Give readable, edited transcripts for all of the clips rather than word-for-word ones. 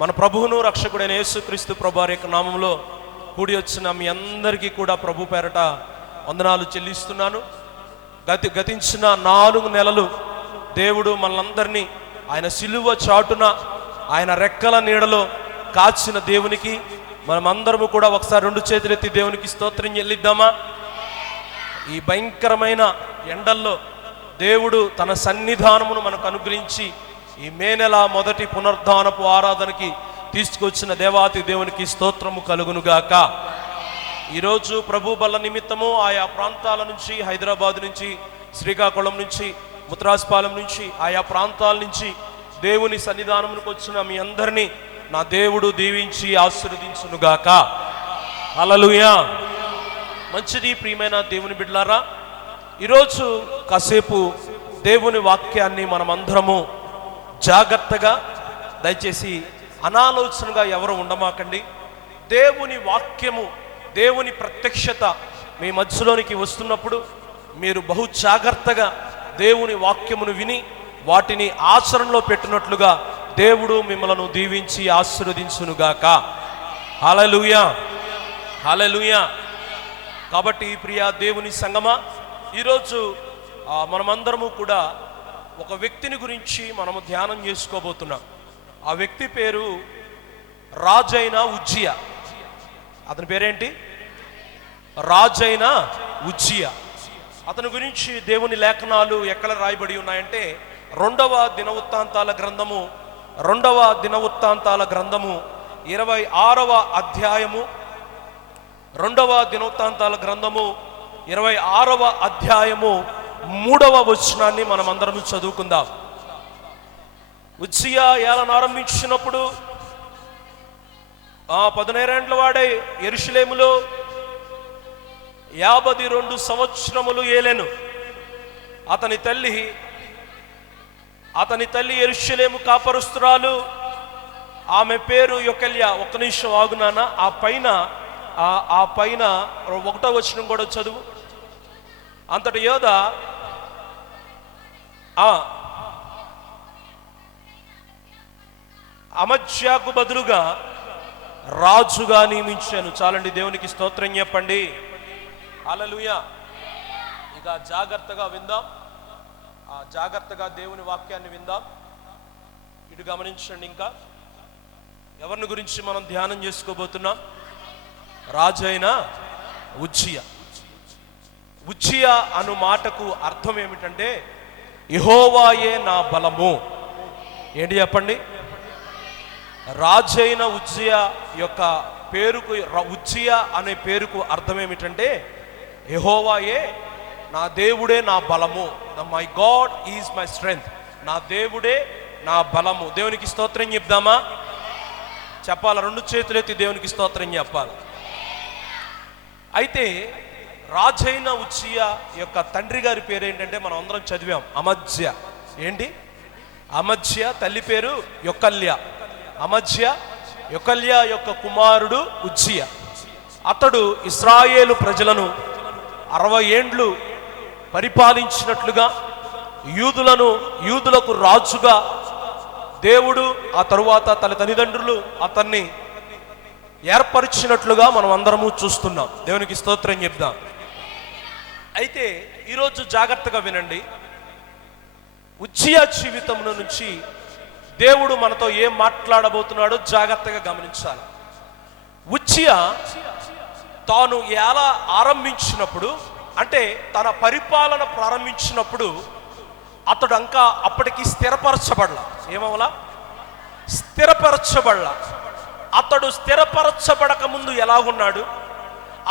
మన ప్రభువును రక్షకుడైన యేసుక్రీస్తు ప్రభువారి యొక్క నామంలో కూడి వచ్చిన మీ అందరికీ కూడా ప్రభు పేరట వందనాలు చెల్లిస్తున్నాను. గతించిన 4 నెలలు దేవుడు మనందరినీ ఆయన సిలువ చాటున ఆయన రెక్కల నీడలో కాచిన దేవునికి మనమందరము కూడా ఒకసారి 2 చేతులెత్తి దేవునికి స్తోత్రం చెల్లిద్దామా? ఈ భయంకరమైన ఎండల్లో దేవుడు తన సన్నిధానమును మనకు అనుగ్రహించి ఈ మే నెల మొదటి పునరుద్ధానపు ఆరాధనకి తీసుకొచ్చిన దేవాతి దేవునికి స్తోత్రము కలుగునుగాక. ఈరోజు ప్రభు బల్ల నిమిత్తము ఆయా ప్రాంతాల నుంచి, హైదరాబాద్ నుంచి, శ్రీకాకుళం నుంచి, ముత్రాస్పాలెం నుంచి, ఆయా ప్రాంతాల నుంచి దేవుని సన్నిధానమునికి వచ్చిన మీ అందరినీ నా దేవుడు దీవించి ఆశీర్వదించునుగాక. హల్లెలూయా. మంచిది ప్రియమైన దేవుని బిడ్డలారా, ఈరోజు కాసేపు దేవుని వాక్యాన్ని మనమందరము జాగ్రత్తగా, దయచేసి అనాలోచనగా ఎవరు ఉండమాకండి. దేవుని వాక్యము, దేవుని ప్రత్యక్షత మీ మధ్యలోనికి వస్తున్నప్పుడు మీరు బహు జాగ్రత్తగా దేవుని వాక్యమును విని వాటిని ఆచరణలో పెట్టినట్లుగా దేవుడు మిమ్మలను దీవించి ఆశీర్వదించునుగాక. హల్లెలూయా, హల్లెలూయా. కాబట్టి ప్రియ దేవుని సంగమా, ఈరోజు మనమందరము కూడా ఒక వ్యక్తిని గురించి మనము ధ్యానం చేసుకోబోతున్నాం. ఆ వ్యక్తి పేరు రాజైన ఉజ్జియా. అతని పేరేంటి? రాజైన ఉజ్జియా. అతని గురించి దేవుని లేఖనాలు ఎక్కడ రాయబడి ఉన్నాయంటే 2వ దినవృత్తాంతాల గ్రంథము 26వ అధ్యాయము 2వ దినవృత్తాంతాల గ్రంథము 26వ అధ్యాయము 3వ వచనాన్ని మనం అందరం చదువుకుందాం. ఉజ్జియా ఏలన ఆరంభించినప్పుడు 17 ఏండ్ల వాడై యెరూషలేములో 52 సంవత్సరములు ఏలెను. అతని తల్లి యెరూషలేము కాపరుస్తురాలు, ఆమె పేరు యొకల్యా. ఒక్క నిమిషం ఆగునానా, ఆ పైన 1వ వచనం కూడా చదువు. అంతటి యోధ అమజ్యాకు బదులుగా రాజుగా నియమించాను. చాలండి, దేవునికి స్తోత్రం చెప్పండి. హల్లెలూయా. ఇక జాగ్రత్తగా విందాం, జాగ్రత్తగా దేవుని వాక్యాన్ని విందాం. ఇటు గమనించండి. ఇంకా ఎవరిని గురించి మనం ధ్యానం చేసుకోబోతున్నాం? రాజైన ఉజ్జియా. ఉజ్జియా అను మాటకు అర్థం ఏమిటంటే యెహోవాయే నా బలము. ఏంటి చెప్పండి? రాజైన ఉజ్జియా యొక్క పేరుకు, ఉజ్జియా అనే పేరుకు అర్థం ఏమిటంటే యెహోవాయే, నా దేవుడే నా బలము. My God is my strength. నా దేవుడే నా బలము. దేవునికి స్తోత్రం చెప్దామా? చెప్పాలి, 2 చేతులెత్తి దేవునికి స్తోత్రం చెప్పాలి. అయితే రాజైన ఉజ్జియా యొక్క తండ్రి గారి పేరు ఏంటంటే మనం అందరం చదివాం, అమజ్యా. ఏంటి? అమజ్యా. తల్లి పేరు యొకల్యా. యొకల్యా యొక్క కుమారుడు ఉజ్జియా. అతడు ఇశ్రాయేలు ప్రజలను 60 ఏండ్లు పరిపాలించినట్లుగా, యూదులకు రాజుగా దేవుడు ఆ తరువాత తన తల్లిదండ్రులు అతన్ని ఏర్పరిచినట్లుగా మనం అందరము చూస్తున్నాం. దేవునికి స్తోత్రం చెప్దాం. అయితే ఈరోజు జాగ్రత్తగా వినండి. ఉజ్జియా జీవితం నుంచి దేవుడు మనతో ఏం మాట్లాడబోతున్నాడో జాగ్రత్తగా గమనించాలి. ఉజ్జియా తాను ఎలా ఆరంభించినప్పుడు, అంటే తన పరిపాలన ప్రారంభించినప్పుడు అతడు అప్పటికి స్థిరపరచబడలా. ఏమవలా? స్థిరపరచబడలా. అతడు స్థిరపరచబడక ముందు ఎలాగున్నాడు,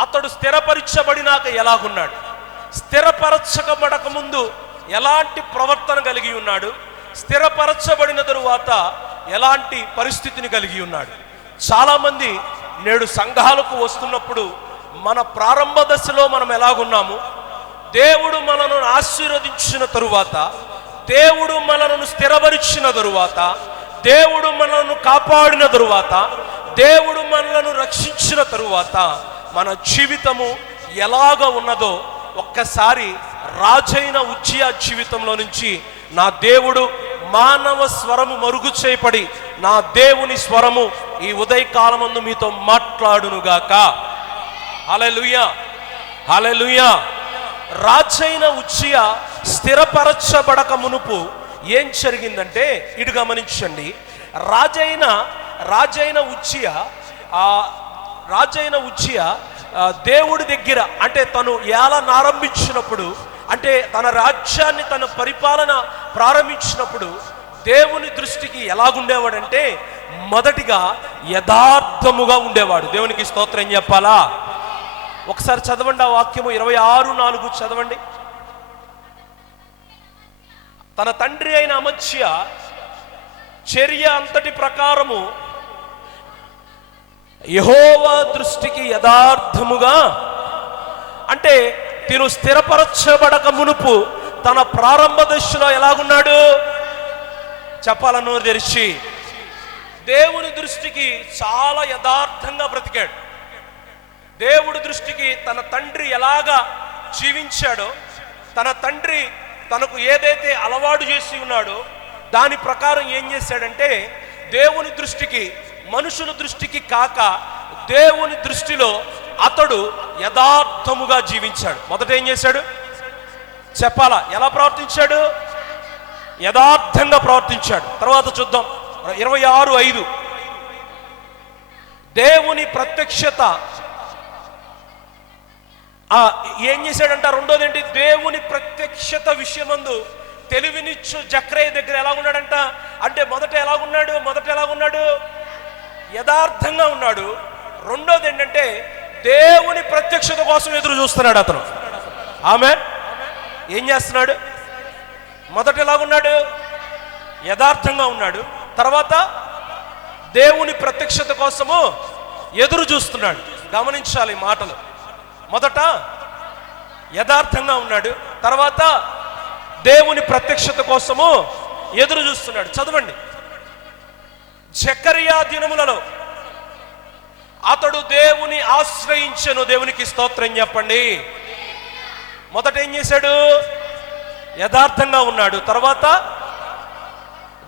అతడు స్థిరపరచబడినాక ఎలాగున్నాడు, స్థిరపరచబడక ముందు ఎలాంటి ప్రవర్తన కలిగి ఉన్నాడు, స్థిరపరచబడిన తరువాత ఎలాంటి పరిస్థితిని కలిగి ఉన్నాడు. చాలామంది నేడు సంఘాలకు వస్తున్నప్పుడు మన ప్రారంభ దశలో మనం ఎలాగున్నాము, దేవుడు మనను ఆశీర్వదించిన తరువాత, దేవుడు మనను స్థిరపరిచిన తరువాత, దేవుడు మనను కాపాడిన తరువాత, దేవుడు మనలను రక్షించిన తరువాత మన జీవితము ఎలాగ ఉన్నదో ఒక్కసారి రాజైన ఉజ్జియా జీవితంలో నుంచి నా దేవుడు మానవ స్వరము మరుగు చేయబడి నా దేవుని స్వరము ఈ ఉదయకాలమందు మీతో మాట్లాడునుగాక. హల్లెలూయా, హల్లెలూయా. రాజైన ఉజ్జియా స్థిరపరచబడక మునుపు ఏం జరిగిందంటే ఇటు గమనించండి. రాజైన ఉజ్జియా దేవుడి దగ్గర అంటే తను ఏలన ఆరంభించినప్పుడు, అంటే తన రాజ్యాన్ని తన పరిపాలన ప్రారంభించినప్పుడు దేవుని దృష్టికి ఎలాగుండేవాడంటే మొదటిగా యథార్థముగా ఉండేవాడు. దేవునికి స్తోత్రం చెప్పాలా? ఒకసారి చదవండి ఆ వాక్యము, 26:4 చదవండి. తన తండ్రి అయిన అమజ్యా చర్య అంతటి ప్రకారము యెహోవా దృష్టికి యథార్థముగా, అంటే తిను స్థిరపరచబడక మునుపు తన ప్రారంభ దశలో ఎలాగున్నాడు చెప్పాలను తెరిచి దేవుని దృష్టికి చాలా యథార్థంగా బ్రతికాడు. దేవుడి దృష్టికి తన తండ్రి ఎలాగా జీవించాడో, తన తండ్రి తనకు ఏదైతే అలవాటు చేసి ఉన్నాడో దాని ప్రకారం ఏం చేశాడంటే దేవుని దృష్టికి, మనుషుల దృష్టికి కాక దేవుని దృష్టిలో అతడు యథార్థముగా జీవించాడు. మొదట ఏం చేశాడు చెప్పాలా? ఎలా ప్రవర్తించాడు? యథార్థంగా ప్రవర్తించాడు. తర్వాత చూద్దాం 26:5. దేవుని ప్రత్యక్షత ఏం చేశాడంట? రెండోది ఏంటి? దేవుని ప్రత్యక్షత విషయమందు తెలివినిచ్చు జక్రయ్య దగ్గర ఎలా ఉన్నాడంట అంటే మొదట ఎలాగున్నాడు? యథార్థంగా ఉన్నాడు. రెండోది ఏంటంటే దేవుని ప్రత్యక్షత కోసం ఎదురు చూస్తున్నాడు అతను. ఆమేన్. ఏం చేస్తున్నాడు? మొదట ఎలాగున్నాడు? యథార్థంగా ఉన్నాడు. తర్వాత దేవుని ప్రత్యక్షత కోసము ఎదురు చూస్తున్నాడు. గమనించాలి మాటలు. మొదట యథార్థంగా ఉన్నాడు, తర్వాత దేవుని ప్రత్యక్షత కోసము ఎదురు చూస్తున్నాడు. చదవండి. జకరియా దినములలో అతడు దేవుని ఆశ్రయించెను. దేవునికి స్తోత్రం చెప్పండి. మొదట ఏం చేశాడు? యథార్థంగా ఉన్నాడు. తర్వాత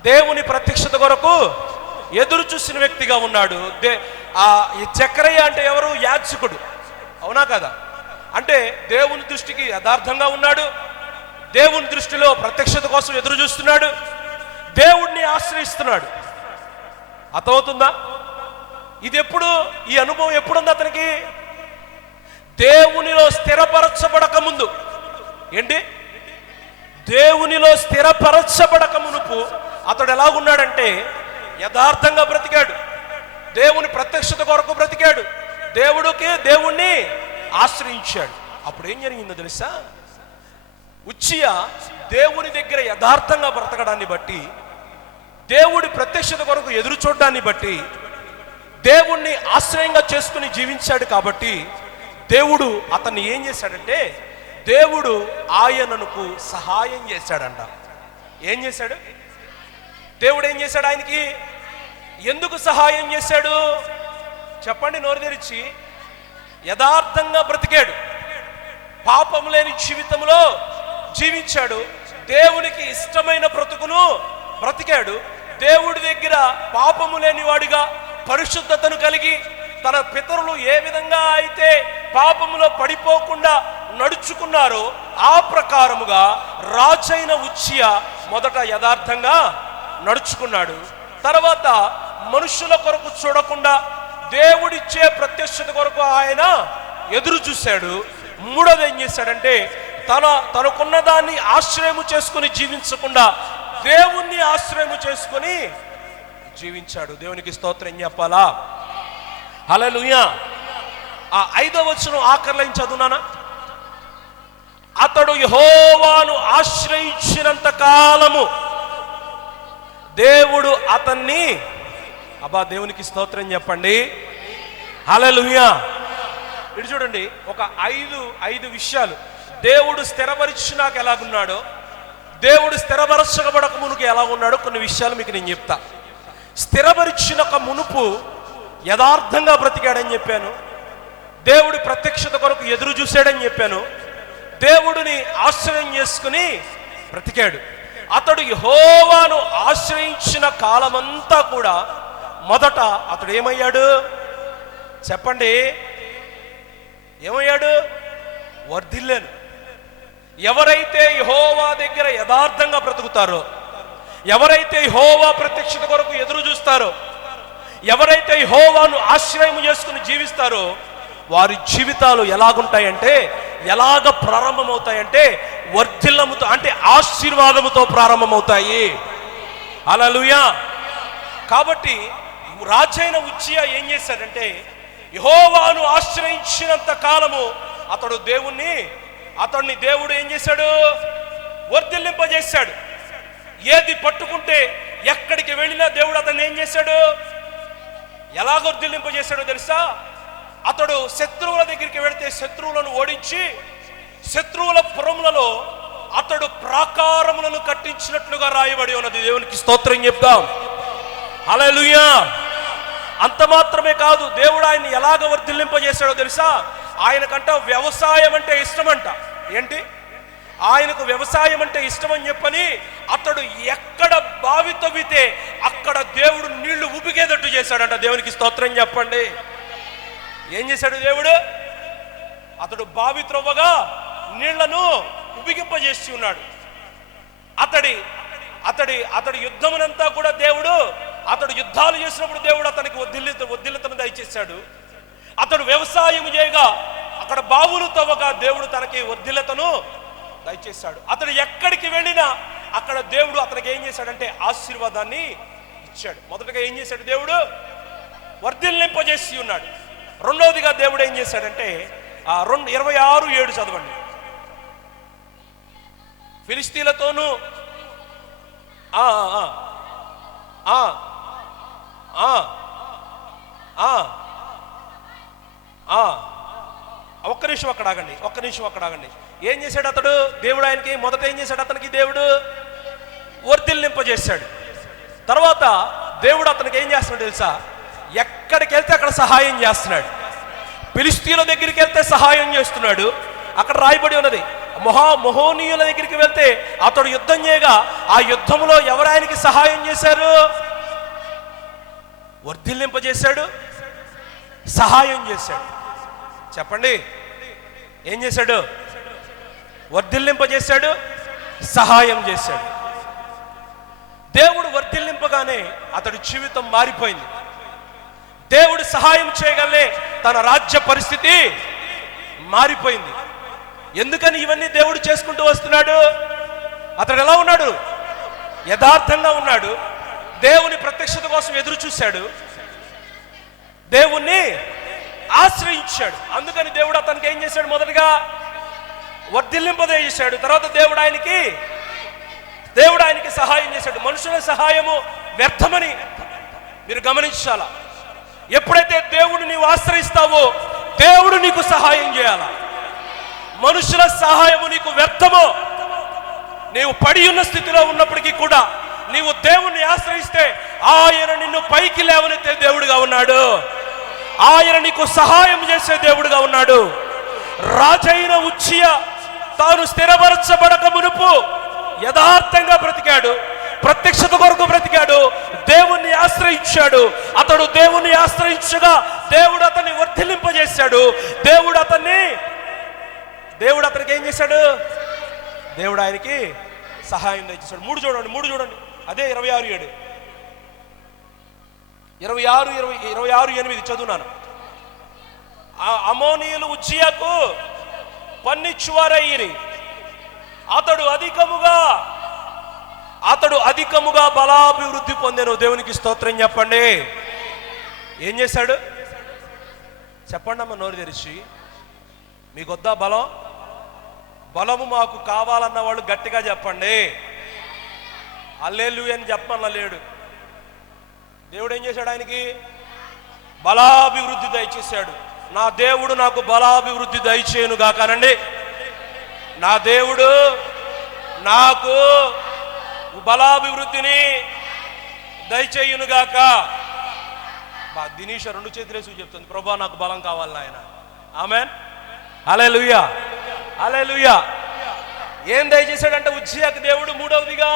దేవుని ప్రత్యక్షత కొరకు ఎదురు చూసిన వ్యక్తిగా ఉన్నాడు. ఈ జకరియా అంటే ఎవరు? యాజకుడు. అవునా కదా? అంటే దేవుని దృష్టికి యథార్థంగా ఉన్నాడు, దేవుని దృష్టిలో ప్రత్యక్షత కోసం ఎదురు చూస్తున్నాడు, దేవుణ్ణి ఆశ్రయిస్తున్నాడు. అర్థమవుతుందా? ఇది ఎప్పుడు, ఈ అనుభవం ఎప్పుడుంది అతనికి? దేవునిలో స్థిరపరచబడక ముందు. ఏంటి? దేవునిలో స్థిరపరచబడక మునుపు అతడు ఎలాగున్నాడంటే యథార్థంగా బ్రతికాడు, దేవుని ప్రత్యక్షత కొరకు బ్రతికాడు, దేవుణ్ణి ఆశ్రయించాడు. అప్పుడు ఏం జరిగిందో తెలుసా? ఉజ్జియా దేవుని దగ్గర యథార్థంగా బ్రతకడాన్ని బట్టి, దేవుడి ప్రత్యక్షత కొరకు ఎదురు చూడడాన్ని బట్టి, దేవుణ్ణి ఆశ్రయంగా చేసుకుని జీవించాడు. కాబట్టి దేవుడు అతన్ని ఏం చేశాడంటే దేవుడు ఆయనకు సహాయం చేశాడంట. ఏం చేశాడు? దేవుడు ఏం చేశాడు ఆయనకి? ఎందుకు సహాయం చేశాడు చెప్పండి నోరు తెరిచి. యథార్థంగా బ్రతికాడు, పాపం లేని జీవితంలో జీవించాడు, దేవునికి ఇష్టమైన బ్రతుకును బ్రతికాడు, దేవుడి దగ్గర పాపము లేని వాడిగా పరిశుద్ధతను కలిగి తన పితరులు ఏ విధంగా అయితే పాపములో పడిపోకుండా నడుచుకున్నారో ఆ ప్రకారముగా రాజైన ఉజ్జియా మొదట యథార్థంగా నడుచుకున్నాడు. తర్వాత మనుషుల కొరకు చూడకుండా దేవుడిచ్చే ప్రత్యక్షత కొరకు ఆయన ఎదురు చూశాడు. మూడోది ఏం చేశాడంటే తనకున్న దాన్ని ఆశ్రయము చేసుకుని జీవించకుండా దేవుణ్ణి ఆశ్రయము చేసుకుని జీవించాడు. దేవునికి స్తోత్రం చెప్పాలా? హల్లెలూయా. ఆ 5వ వచనం ఆఖరి లైన్ చదువునానా? అతడు యెహోవాను ఆశ్రయించినంత కాలము దేవుడు అతన్ని, అబ్బా దేవునికి స్తోత్రం చెప్పండి, హల్లెలూయా. ఇటు చూడండి, ఒక ఐదు విషయాలు. దేవుడు స్థిరపరిచినాక ఎలాగున్నాడో, దేవుడు స్థిరపరచబడక మునుపు ఎలా ఉన్నాడో కొన్ని విషయాలు మీకు నేను చెప్తా. స్థిరపరిచినక మునుపు యథార్థంగా బ్రతికాడని చెప్పాను, దేవుడి ప్రత్యక్షత కొరకు ఎదురు చూశాడని చెప్పాను, దేవుడిని ఆశ్రయం చేసుకుని బ్రతికాడు. అతడు యెహోవాను ఆశ్రయించిన కాలమంతా కూడా మొదట అతడు ఏమయ్యాడు చెప్పండి? ఏమయ్యాడు? వర్ధిల్లాను. ఎవరైతే యెహోవా దగ్గర యథార్థంగా బ్రతుకుతారో, ఎవరైతే యెహోవా ప్రత్యక్షత కొరకు ఎదురు చూస్తారో, ఎవరైతే యెహోవాను ఆశ్రయం చేసుకుని జీవిస్తారో, వారి జీవితాలు ఎలాగుంటాయంటే, ఎలాగ ప్రారంభమవుతాయంటే వర్ధిల్లముతో, అంటే ఆశీర్వాదముతో ప్రారంభమవుతాయి. హల్లెలూయా. కాబట్టి రాజైన ఉజ్జియా ఏం చేశాడంటే, యెహోవాను ఆశ్రయించినంత కాలము అతడిని దేవుడు ఏం చేశాడు? వర్ధిల్లింపజేశాడు. ఏది పట్టుకుంటే ఎక్కడికి వెళ్ళినా దేవుడు అతన్ని ఏం చేశాడు? ఎలా వర్ధిల్లింపజేశాడో తెలుసా? అతడు శత్రువుల దగ్గరికి వెళితే శత్రువులను ఓడించి, శత్రువుల పురములలో అతడు ప్రాకారములను కట్టించినట్లుగా రాయబడి ఉన్నది. దేవునికి స్తోత్రం చెప్దాం. హల్లెలూయా. అంత మాత్రమే కాదు, దేవుడు ఆయన్ని ఎలాగ వర్ధిల్లింపజేశాడో తెలుసా? ఆయనకంట వ్యవసాయం అంటే ఇష్టమంట. ఏంటి? ఆయనకు వ్యవసాయం అంటే ఇష్టమని చెప్పని అతడు ఎక్కడ బావి తవ్వితే అక్కడ దేవుడు నీళ్లు ఉబిగేటట్టు చేశాడంట. దేవునికి స్తోత్రం చెప్పండి. ఏం చేశాడు దేవుడు? అతడు బావి త్రవ్వగా నీళ్లను ఉబిగింపజేసి ఉన్నాడు. అతడి యుద్ధమునంతా కూడా దేవుడు, అతడు యుద్ధాలు చేసినప్పుడు దేవుడు అతనికి వర్ధిల్లతను దయచేశాడు. అతడు వ్యవసాయం చేయగా అక్కడ బావులు తవ్వగా దేవుడు తనకి వర్ధిల్లతను దయచేశాడు. అతడు ఎక్కడికి వెళ్ళినా అక్కడ దేవుడు అతనికి ఏం చేశాడంటే ఆశీర్వాదాన్ని ఇచ్చాడు. మొదటగా ఏం చేశాడు? దేవుడు వర్ధిల్లింపజేసి ఉన్నాడు. రెండవదిగా దేవుడు ఏం చేశాడంటే 26:7 చదవండి. ఫిలిస్తీన్లతోనూ ఒక్క నిమిషం అక్కడ ఆగండి. ఏం చేశాడు అతడు? దేవుడు ఆయనకి మొదట ఏం చేశాడు? అతనికి దేవుడు వర్ధిల్లింపజేశాడు. తర్వాత దేవుడు అతనికి ఏం చేస్తున్నాడు తెలుసా? ఎక్కడికి వెళ్తే అక్కడ సహాయం చేస్తున్నాడు. ఫిలిస్తీన్ల దగ్గరికి వెళ్తే సహాయం చేస్తున్నాడు. అక్కడ రాయబడి ఉన్నది, మహోనీయుల దగ్గరికి వెళ్తే అతడు యుద్ధం చేయగా ఆ యుద్ధంలో ఎవరు ఆయనకి సహాయం చేశారు? వర్ధిల్లింపజేశాడు, సహాయం చేశాడు. చెప్పండి, ఏం చేశాడు? వర్ధిల్లింపజేశాడు, సహాయం చేశాడు. దేవుడు వర్ధిల్లింపగానే అతడి జీవితం మారిపోయింది. దేవుడు సహాయం చేయగలనే తన రాజ్య పరిస్థితి మారిపోయింది. ఎందుకని ఇవన్నీ దేవుడు చేసుకుంటూ వస్తున్నాడు? అతడు ఎలా ఉన్నాడు? యథార్థంగా ఉన్నాడు. దేవుని ప్రత్యక్షత కోసం ఎదురు చూశాడు, దేవుణ్ణి ఆశ్రయించాడు. అందుకని దేవుడు అతనికి ఏం చేశాడు? మొదటగా వర్ధిల్లింపజేశాడు. తర్వాత దేవుడు ఆయనకి సహాయం చేశాడు. మనుషుల సహాయము వ్యర్థమని మీరు గమనించాలా. ఎప్పుడైతే దేవుడు నీవు ఆశ్రయిస్తావో దేవుడు నీకు సహాయం చేయాలా. మనుషుల సహాయము నీకు వ్యర్థమో. నీవు పడి ఉన్న స్థితిలో ఉన్నప్పటికీ కూడా నీవు దేవుణ్ణి ఆశ్రయిస్తే ఆయన నిన్ను పైకి లేవనెత్తే దేవుడుగా ఉన్నాడు. ఆయన నీకు సహాయం చేసే దేవుడుగా ఉన్నాడు. రాజైన ఉజ్జియా తాను స్థిరపరచబడక మునుపు యథార్థంగా బ్రతికాడు, ప్రత్యక్షత కొరకు బ్రతికాడు, దేవుణ్ణి ఆశ్రయించాడు. అతడు దేవుణ్ణి ఆశ్రయించగా దేవుడు అతన్ని వర్ధిల్లింపజేశాడు. దేవుడు అతనికి ఏం చేశాడు? దేవుడు ఆయనకి సహాయం దయచేశాడు. 3 చూడండి. అదే 26:7 26:8 చదువునాను. అమోనీయులు ఉజ్జియాకు పన్నిచ్చువారయ్యిరి. అతడు అధికముగా బలాభివృద్ధి పొందెను. దేవునికి స్తోత్రం చెప్పండి. ఏం చేశాడు? చెప్పండి అమ్మ నోరు తెరిచి. మీకొద్దా బలము మాకు కావాలన్న వాళ్ళు గట్టిగా చెప్పండి. హల్లెలూయా అని చెప్పమన్నా లేడు. దేవుడు ఏం చేశాడు? ఆయనకి బలాభివృద్ధి దయచేశాడు. నా దేవుడు నాకు బలాభివృద్ధి దయచేయును గాకనండి. నా దేవుడు నాకు బలాభివృద్ధిని దయచేయును గాక. దినీష 2 చేతులేసి చెప్తుంది, ప్రభా నాకు బలం కావాలి నాయన. ఆమెన్. హల్లెలూయా. ఏం దయచేశాడంటే ఉజ్జియాకు దేవుడు మూడవదిగా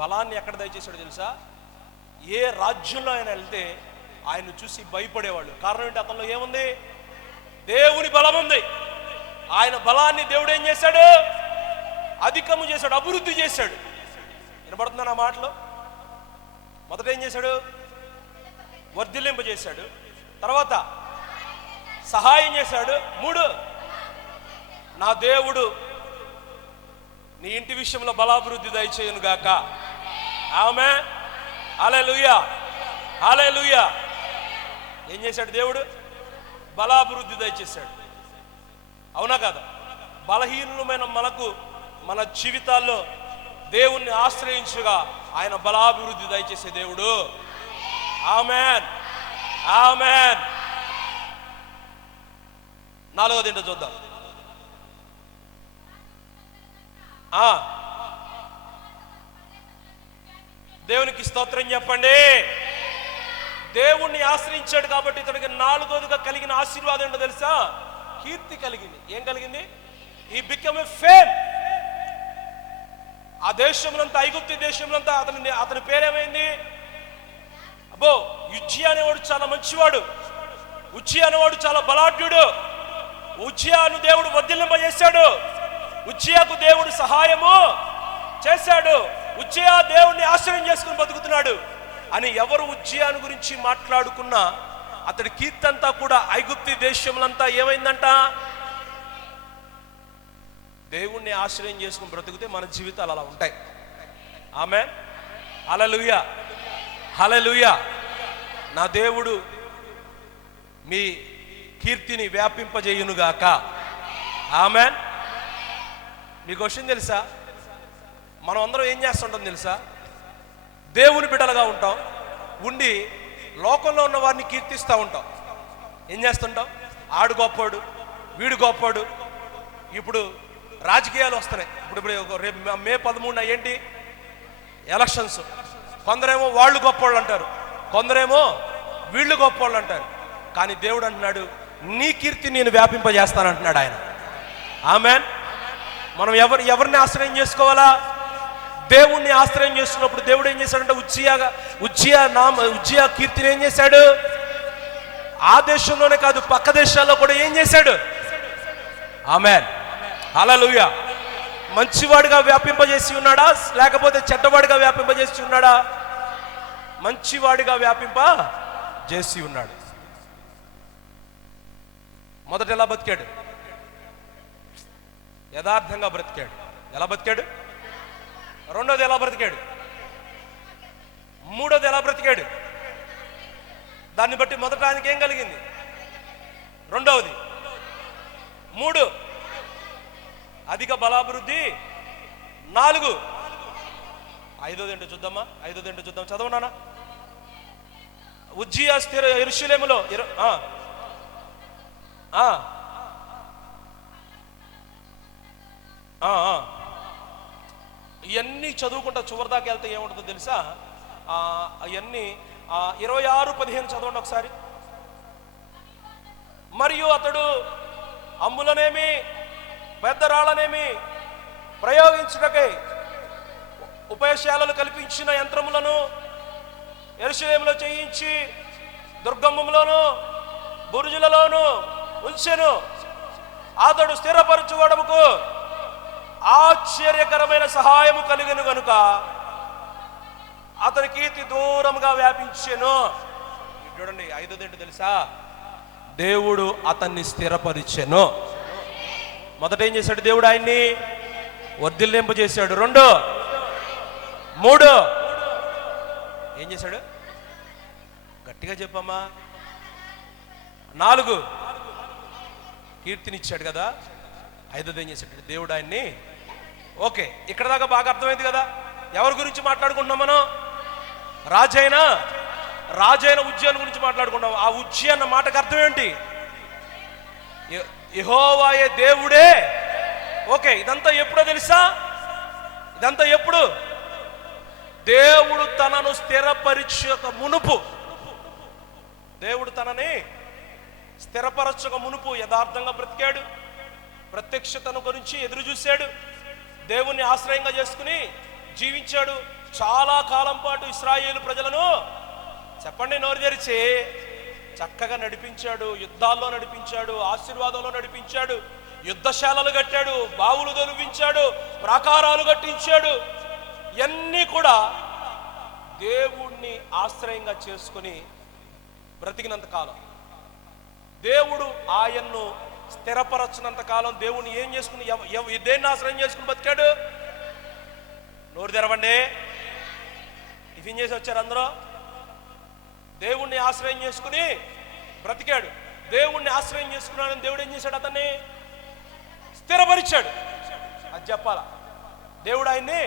బలాన్ని ఎక్కడ దయచేశాడు తెలుసా? ఏ రాజ్యంలో ఆయన వెళ్తే ఆయన చూసి భయపడేవాళ్ళు. కారణం ఏంటి? అతనిలో ఏముంది? దేవుని బలం ఉంది. ఆయన బలాన్ని దేవుడు ఏం చేశాడు? అధికము చేశాడు, అభివృద్ధి చేశాడు. వినపడుతుందా నా మాటలో? మొదట ఏం చేశాడు? వర్ధిల్లింపజేశాడు. తర్వాత సహాయం చేశాడు. 3, నా దేవుడు నీ ఇంటి విషయంలో బలాభివృద్ధి దయచేయును గాక. ఆమేన్. హల్లెలూయా, హల్లెలూయా. ఏం చేశాడు దేవుడు? బలాభివృద్ధి దయచేశాడు. అవునా కదా? బలహీనమైన మనకు మన జీవితాల్లో దేవుణ్ణి ఆశ్రయించుగా ఆయన బలాభివృద్ధి దయచేసే దేవుడు. ఆమేన్, ఆమేన్. 4వది ఏంటో చూద్దాం. దేవునికి స్తోత్రం చెప్పండి. దేవుణ్ణి ఆశ్రయించాడు కాబట్టి ఇతడికి 4వదిగా కలిగిన ఆశీర్వాదం ఏంటో తెలుసా? కీర్తి కలిగింది. ఏం కలిగింది? ఈ బికమ్ ఏ ఫేమ్. ఆ దేశంలంతా, ఐగుప్తు దేశంలంతా అతని పేరేమైంది? అబ్బో, ఉజ్జియా అనేవాడు చాలా మంచివాడు, ఉజ్జియా అనేవాడు చాలా బలాఢ్యుడు, ఉజ్జియాను దేవుడు వర్ధిల్లింపజేశాడు, ఉజ్జియాకు దేవుడు సహాయము చేశాడు, ఉజ్జియా దేవుడిని ఆశ్రయం చేసుకుని బతుకుతున్నాడు అని ఎవరు ఉజ్జియాను గురించి మాట్లాడుకున్నా అతడి కీర్తి అంతా కూడా ఐగుప్తు దేశంలంతా ఏమైందంట? దేవుణ్ణి ఆశ్రయం చేసుకుని బ్రతుకుతే మన జీవితాలు అలా ఉంటాయి. ఆమేన్, హల్లెలూయా, హల్లెలూయా. నా దేవుడు మీ కీర్తిని వ్యాపింపజేయునుగాక. ఆమేన్. మీకు విషయం తెలుసా? మనం అందరం ఏం చేస్తుంటాం తెలుసా? దేవుని బిడ్డలుగా ఉంటాం, ఉండి లోకంలో ఉన్న వారిని కీర్తిస్తూ ఉంటాం. ఏం చేస్తుంటాం? ఆడు గొప్పోడు, వీడు గొప్పోడు. ఇప్పుడు రాజకీయాలు వస్తున్నాయి. ఇప్పుడు రేపు మే 13 ఏంటి? ఎలక్షన్స్. కొందరేమో వాళ్ళు గొప్పోళ్ళు అంటారు, కొందరేమో వీళ్ళు గొప్పోళ్ళు అంటారు. కానీ దేవుడు అంటున్నాడు, నీ కీర్తి నేను వ్యాపింపజేస్తానంటున్నాడు ఆయన. ఆమేన్. మనం ఎవరిని ఆశ్రయం చేసుకోవాలా? దేవుణ్ణి ఆశ్రయం చేస్తున్నప్పుడు దేవుడు ఏం చేశాడంటే ఉజ్జియా కీర్తిని ఏం చేశాడు? ఆ దేశంలోనే కాదు, పక్క దేశాల్లో కూడా ఏం చేశాడు? ఆమేన్, హల్లెలూయా. మంచివాడిగా వ్యాపింపజేసి ఉన్నాడా లేకపోతే చెడ్డవాడిగా వ్యాపింపజేసి ఉన్నాడా? మంచివాడిగా వ్యాపింపజేసి ఉన్నాడు. మొదట ఎలా బతికాడు? యథార్థంగా బ్రతికాడు. ఎలా బతికాడు? రెండోది ఎలా బ్రతికాడు? మూడోది ఎలా బ్రతికాడు? దాన్ని బట్టి మొదట ఆయనకి ఏం కలిగింది? రెండవది. 3 అధిక బలాభివృద్ధి. 4 ఐదోది ఏంటో చూద్దామా? ఐదోది ఏంటో చూద్దాం, చదవనా? ఉజ్జియా స్థిర యెరూషలేములో ఇవన్నీ చదువుకుంటా చివరిదాకా వెళ్తే ఏముంటుందో తెలుసా? అవన్నీ 26-15 చదవండి ఒకసారి. మరియు అతడు అమ్ములనేమి పెద్ద రాళ్ళనేమి ప్రయోగించుటకై ఉపయశాలలు కల్పించిన యంత్రములను యెరూషలేములో చేయించి దుర్గమ్మములోను బురుజులలోను ఉంచెను. అతడు స్థిరపరచుకోవడముకు ఆశ్చర్యకరమైన సహాయము కలిగను గనుక అతని కీర్తి దూరంగా వ్యాపించెను. చూడండి, 5ది ఏంటో తెలుసా? దేవుడు అతన్ని స్థిరపరిచెను. మొదట ఏం చేశాడు? దేవుడు ఆయన్ని వర్ధిల్లింపజేశాడు. 2, 3 ఏం చేశాడు? గట్టిగా చెప్పమ్మా. 4 కీర్తినిచ్చాడు కదా. 5ది ఏం చేశాడు? దేవుడు ఆయన్ని. ఓకే, ఇక్కడ దాకా బాగా అర్థమైంది కదా. ఎవరి గురించి మాట్లాడుకుంటున్నాం మనం? రాజైన ఉజ్జియాను గురించి మాట్లాడుకున్నాం. ఆ ఉజ్జియా అన్న మాటకు అర్థం ఏంటి? యెహోవాయే దేవుడే. ఓకే, ఇదంతా ఎప్పుడో తెలుసా? ఇదంతా ఎప్పుడు? దేవుడు తనను స్థిరపరచక మునుపు. దేవుడు తనని స్థిరపరచక మునుపు యథార్థంగా బ్రతికాడు, ప్రత్యక్షతను గురించి ఎదురు చూశాడు, దేవుణ్ణి ఆశ్రయంగా చేసుకుని జీవించాడు. చాలా కాలం పాటు ఇశ్రాయేలు ప్రజలను చెప్పండి నోరు తెరిచి చక్కగా నడిపించాడు, యుద్ధాల్లో నడిపించాడు, ఆశీర్వాదంలో నడిపించాడు, యుద్ధశాలలు కట్టాడు, బావులు తొలిపించాడు, ప్రాకారాలు కట్టించాడు. ఇవన్నీ కూడా దేవుణ్ణి ఆశ్రయంగా చేసుకుని బ్రతికినంత కాలం, దేవుడు ఆయన్ను స్థిరపరచినంత కాలం దేవుణ్ణి ఏం చేసుకుని దేన్ని ఆశ్రయం చేసుకుని బతికాడు? నోరు తెరవండి. టిఫిన్ చేసి వచ్చారు అందరూ. దేవుణ్ణి ఆశ్రయం చేసుకుని బ్రతికాడు. దేవుణ్ణి ఆశ్రయం చేసుకున్నాడని దేవుడు ఏం చేశాడు? అతన్ని స్థిరపరిచాడు. అది చెప్పాలా? దేవుడు ఆయన్ని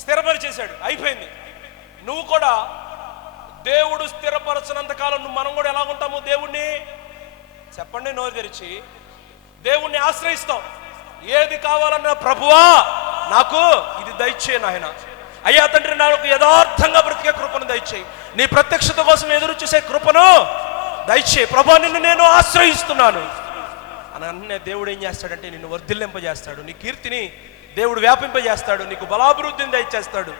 స్థిరపరిచేశాడు. అయిపోయింది. నువ్వు కూడా దేవుడు స్థిరపరచినంత కాలం మనం కూడా ఎలా ఉంటాము? దేవుణ్ణి చెప్పండి నోరు తెరిచి దేవుణ్ణి ఆశ్రయిస్తాం. ఏది కావాలన్నా ప్రభువా నాకు ఇది దయచేయి నాయన, అయ్యా తండ్రి నాకు యథార్థంగా బ్రతికే కృపను దయచేయి, నీ ప్రత్యక్షత కోసం ఎదురు చూసే కృపను దయచేయి ప్రభువా, నిన్ను నేను ఆశ్రయిస్తున్నాను అని అన్నే దేవుడు ఏం చేస్తాడంటే నిన్ను వర్ధిల్లింపజేస్తాడు, నీ కీర్తిని దేవుడు వ్యాపింపజేస్తాడు, నీకు బలాభివృద్ధిని దయచేస్తాడు,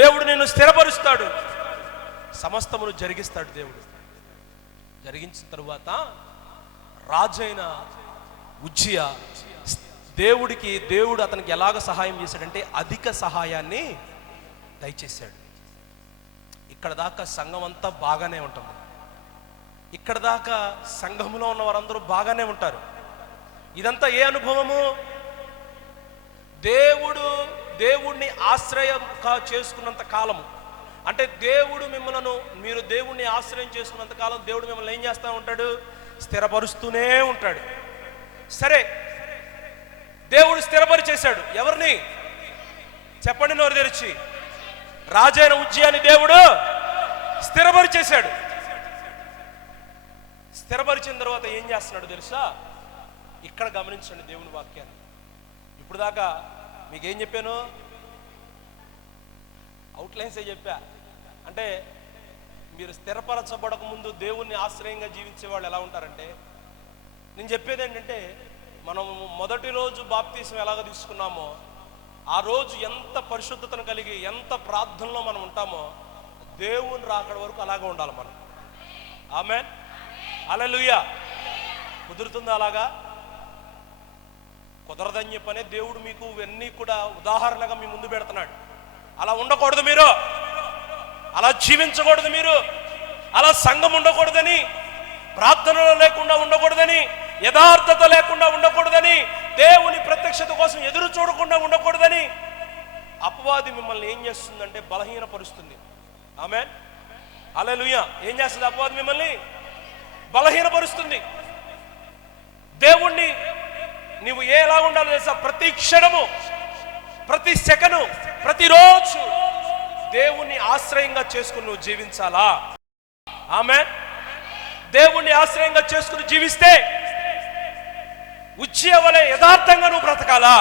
దేవుడు నిన్ను స్థిరపరుస్తాడు, సమస్తమును జరిగిస్తాడు. దేవుడు జరిగించిన తరువాత రాజైన ఉజ్జియా దేవుడు అతనికి ఎలాగ సహాయం చేశాడంటే అధిక సహాయాన్ని దయచేశాడు. ఇక్కడ దాకా సంఘం అంతా బాగానే ఉంటుంది, ఇక్కడ దాకా సంఘంలో ఉన్న వారందరూ బాగానే ఉంటారు. ఇదంతా ఏ అనుభవము? దేవుణ్ణి ఆశ్రయంగా చేసుకున్నంత కాలము. అంటే మీరు దేవుణ్ణి ఆశ్రయం చేసుకున్నంత కాలం దేవుడు మిమ్మల్ని ఏం చేస్తూ ఉంటాడు? స్థిరపరుస్తూనే ఉంటాడు. సరే, దేవుడు స్థిరపరిచేశాడు. ఎవరిని? చెప్పండి నోరు తెరిచి. రాజైన ఉజ్జియాని దేవుడు స్థిరపరిచేశాడు. స్థిరపరిచిన తర్వాత ఏం చేస్తున్నాడు తెలుసా? ఇక్కడ గమనించండి దేవుని వాక్యాన్ని. ఇప్పుడు దాకా మీకేం చెప్పాను? అవుట్లైన్సే చెప్పా. అంటే మీరు స్థిరపరచబడక ముందు దేవుణ్ణి ఆశ్రయంగా జీవించే వాళ్ళు ఎలా ఉంటారంటే, నేను చెప్పేది ఏంటంటే, మనం మొదటి రోజు బాప్తీసం ఎలాగ తీసుకున్నామో ఆ రోజు ఎంత పరిశుద్ధతను కలిగి ఎంత ప్రార్థనలో మనం ఉంటామో దేవుని రాకడ వరకు అలాగే ఉండాలి మనం. ఆమేన్, హల్లెలూయా. కుదురుతుందా అలాగా? కుదరదని చెప్పనే దేవుడు మీకు ఇవన్నీ కూడా ఉదాహరణగా మీ ముందు పెడుతున్నాడు. అలా ఉండకూడదు మీరు, అలా జీవించకూడదు మీరు, అలా సంఘం ఉండకూడదని, ప్రార్థనలో లేకుండా ఉండకూడదని, యథార్థత లేకుండా ఉండకూడదని, దేవుని ప్రత్యక్షత కోసం ఎదురు చూడకుండా ఉండకూడదని అపవాది మిమ్మల్ని ఏం చేస్తుందంటే బలహీనపరుస్తుంది. ఆమేన్, హల్లెలూయా. ఏం చేస్తుంది అపవాది? మిమ్మల్ని బలహీనపరుస్తుంది. దేవుణ్ణి నీవు ఎలా ఉండాలో తెలుసా? ప్రతి క్షణము, ప్రతి సెకను, ప్రతిరోజు దేవుణ్ణి ఆశ్రయంగా చేసుకుని నువ్వు జీవించాలా? ఆమేన్. దేవుణ్ణి ఆశ్రయంగా చేసుకుని జీవిస్తే ఉజ్జియా వలె యథార్థంగా నువ్వు బ్రతకాలా?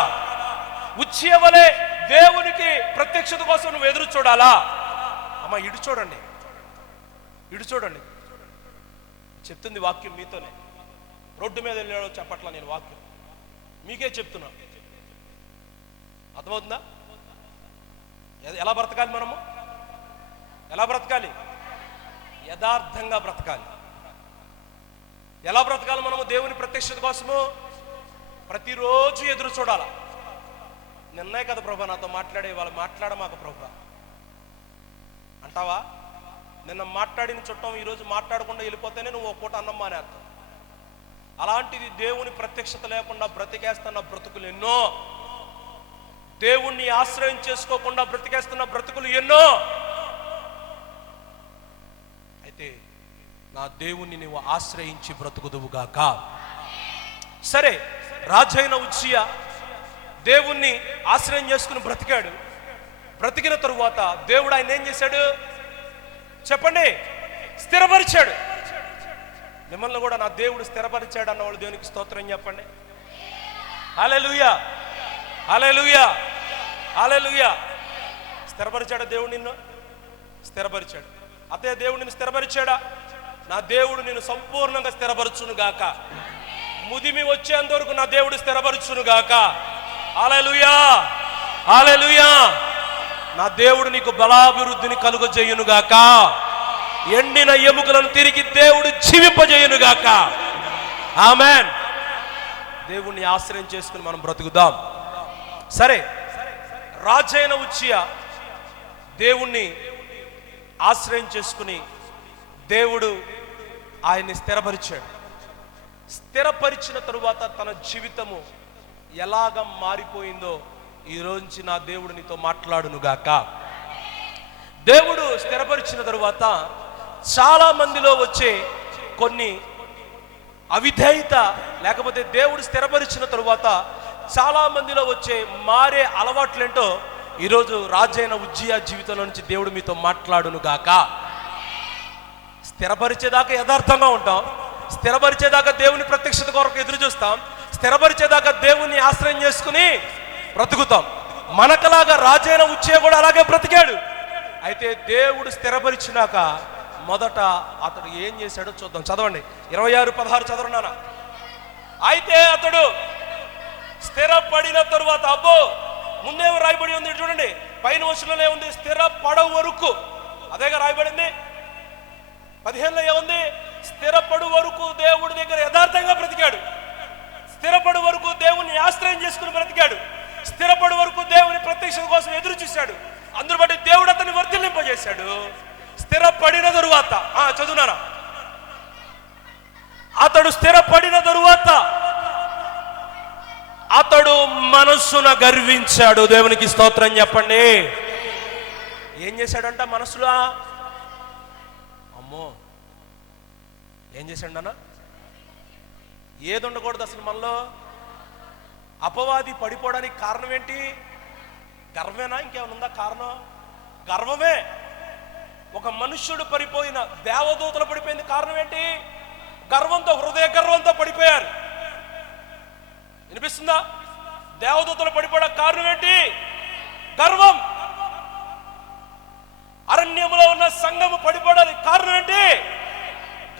ఉజ్జియా వలె దేవునికి ప్రత్యక్షత కోసం నువ్వు ఎదురు చూడాలా? అమ్మ ఇటు చూడండి, ఇటు చూడండి. చెప్తుంది వాక్యం మీతోనే. రోడ్డు మీద వెళ్ళాడో చెప్పట్లా నేను, వాక్యం మీకే చెప్తున్నా. అర్థమవుతుందా? ఎలా బ్రతకాలి మనము? ఎలా బ్రతకాలి? యథార్థంగా బ్రతకాలి. ఎలా బ్రతకాలి మనము? దేవుని ప్రత్యక్షత కోసము ప్రతిరోజు ఎదురు చూడాల. నిన్నే కదా ప్రభా నాతో మాట్లాడే, వాళ్ళు మాట్లాడమాక ప్రభా అంటావా? నిన్న మాట్లాడిన చుట్టం ఈరోజు మాట్లాడకుండా వెళ్ళిపోతేనే నువ్వు ఒక పూట అన్నం మానేస్తావు. అలాంటిది దేవుని ప్రత్యక్షత లేకుండా బ్రతికేస్తున్న బ్రతుకులు ఎన్నో, దేవుణ్ణి ఆశ్రయం చేసుకోకుండా బ్రతికేస్తున్న బ్రతుకులు ఎన్నో. అయితే నా దేవుణ్ణి నువ్వు ఆశ్రయించి బ్రతుకుదువుగాక. సరే, రాజైన ఉజ్జియా దేవుణ్ణి ఆశ్రయం చేసుకుని బ్రతికాడు. బ్రతికిన తరువాత దేవుడు ఆయన ఏం చేశాడు చెప్పండి? స్థిరపరిచాడు. మిమ్మల్ని కూడా నా దేవుడు స్థిరపరిచాడు అన్నవాళ్ళు దేవునికి స్తోత్రం చెప్పండి. హల్లెలూయా, హల్లెలూయా, హల్లెలూయా. స్థిరపరిచాడా దేవుడు? నిన్ను స్థిరపరిచాడు. అదే దేవుడు నిన్ను స్థిరపరిచాడా? నా దేవుడు నిన్ను సంపూర్ణంగా స్థిరపరచును గాక. ముదిమి వచ్చేంత వరకు నా దేవుడు స్థిరపరచును గాక. హల్లెలూయా, హల్లెలూయా. నా దేవుడు నీకు బలాభివృద్ధిని కలుగజేయును గాక. ఎండిన ఎముకలను తిరిగి దేవుడు జీవింపజేయును గాక. ఆమేన్. దేవుణ్ణి ఆశ్రయం చేసుకుని మనం బ్రతుకుదాం. సరే, రాజైన ఉజ్జియా దేవుణ్ణి ఆశ్రయం చేసుకుని దేవుడు ఆయన్ని స్థిరపరిచాడు. స్థిరపరిచిన తరువాత తన జీవితము ఎలాగ మారిపోయిందో ఈరోజు నా దేవుడు నీతో మాట్లాడునుగాక. దేవుడు స్థిరపరిచిన తరువాత చాలా మందిలో వచ్చే కొన్ని అవిధేయత, లేకపోతే దేవుడు స్థిరపరిచిన తరువాత చాలా మందిలో వచ్చే మారే అలవాట్లేంటో ఈరోజు రాజైన ఉజ్జియా జీవితంలో నుంచి దేవుడు మీతో మాట్లాడునుగాక. స్థిరపరిచేదాకా యథార్థంగా ఉంటాం, స్థిరపరిచేదాకా దేవుని ప్రత్యక్షత కొరకు ఎదురు చూస్తాం, స్థిరపరిచేదాకా దేవుని ఆశ్రయం చేసుకుని బ్రతుకుతాం. మనకలాగా రాజైన ఉజ్జియా కూడా అలాగే బ్రతికాడు. అయితే దేవుడు స్థిరపరిచినాక మొదట అతడు ఏం చేశాడో చూద్దాం. చదవండి, 26:16 చదవనానా. అయితే అతడు స్థిరపడిన తరువాత, అబ్బో ముందేమో రాయబడి ఉంది చూడండి, పైన వచనంలో ఏముంది? స్థిరపడవు వరకు. అదేగా రాయబడింది. 15లో ఏముంది? స్థిరపడు వరకు దేవుడి దగ్గర యథార్థంగా బ్రతికాడు, స్థిరపడు వరకు దేవుని ఆశ్రయం చేసుకుని బ్రతికాడు, స్థిరపడు వరకు దేవుని ప్రత్యక్షత కోసం ఎదురు చూశాడు. అందును బట్టి దేవుడు అతన్ని వర్ధిల్లింపజేశాడు. స్థిరపడిన తరువాత చదువునారా, అతడు స్థిరపడిన తరువాత అతడు మనస్సున గర్వించాడు. దేవునికి స్తోత్రం చెప్పండి. ఏం చేశాడంట మనసులో? అమ్మో, ఏం చేశాడన్నా? ఏది ఉండకూడదు అసలు మనలో. అపవాది పడిపోవడానికి కారణం ఏంటి? గర్వమేనా? ఇంకేమైనా ఉందా కారణం? గర్వమే. ఒక మనుష్యుడు పడిపోయిన, దేవదూతలు పడిపోయింది కారణం ఏంటి? గర్వంతో, హృదయ గర్వంతో పడిపోయారు. వినిపిస్తుందా? దేవదూతలు పడిపోవడానికి కారణం ఏంటి? గర్వం. అరణ్యంలో ఉన్న సంఘము పడిపోవడానికి కారణం ఏంటి?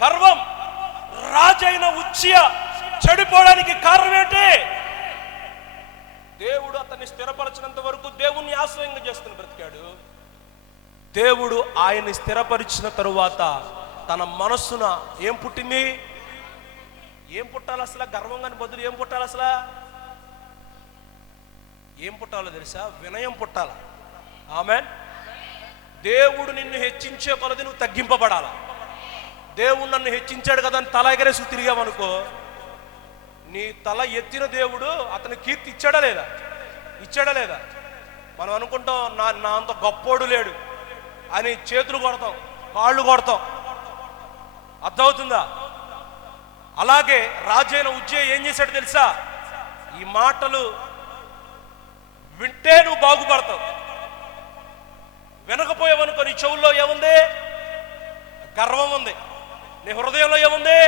గర్వం. రాజైన ఉజ్జియా చెడిపోవడానికి కారణం ఏంటి? దేవుడు అతన్ని స్థిరపరచినంత వరకు దేవుణ్ణి ఆశ్రయంగా చేసుకుని బ్రతికాడు. దేవుడు ఆయన్ని స్థిరపరిచిన తరువాత తన మనస్సున ఏం పుట్టింది? ఏం పుట్టాలి అసలు? గర్వంగాని బదులు ఏం పుట్టాలి అసలు? ఏం పుట్టాలో తెలుసా? వినయం పుట్టాల. ఆమేన్. దేవుడు నిన్ను హెచ్చించే కొలది నువ్వు తగ్గింపబడాల. దేవుడు నన్ను హెచ్చించాడు కదా అని తల ఎగరేసి తిరిగామనుకో, నీ తల ఎత్తిన దేవుడు అతని కీర్తి ఇచ్చాడా లేదా? ఇచ్చాడా లేదా? మనం అనుకుంటాం నా అంత గొప్పోడు లేడు అని చేతులు కొడతాం, కాళ్ళు కొడతాం. అర్థమవుతుందా? అలాగే రాజైన ఉజ్జియా ఏం చేశాడు తెలుసా? ఈ మాటలు వింటే నువ్వు బాగుపడతావు, వినకపోయావనుకో నీ చెవుల్లో ఏముంది? గర్వం ఉంది. నీ హృదయంలో ఏముంది?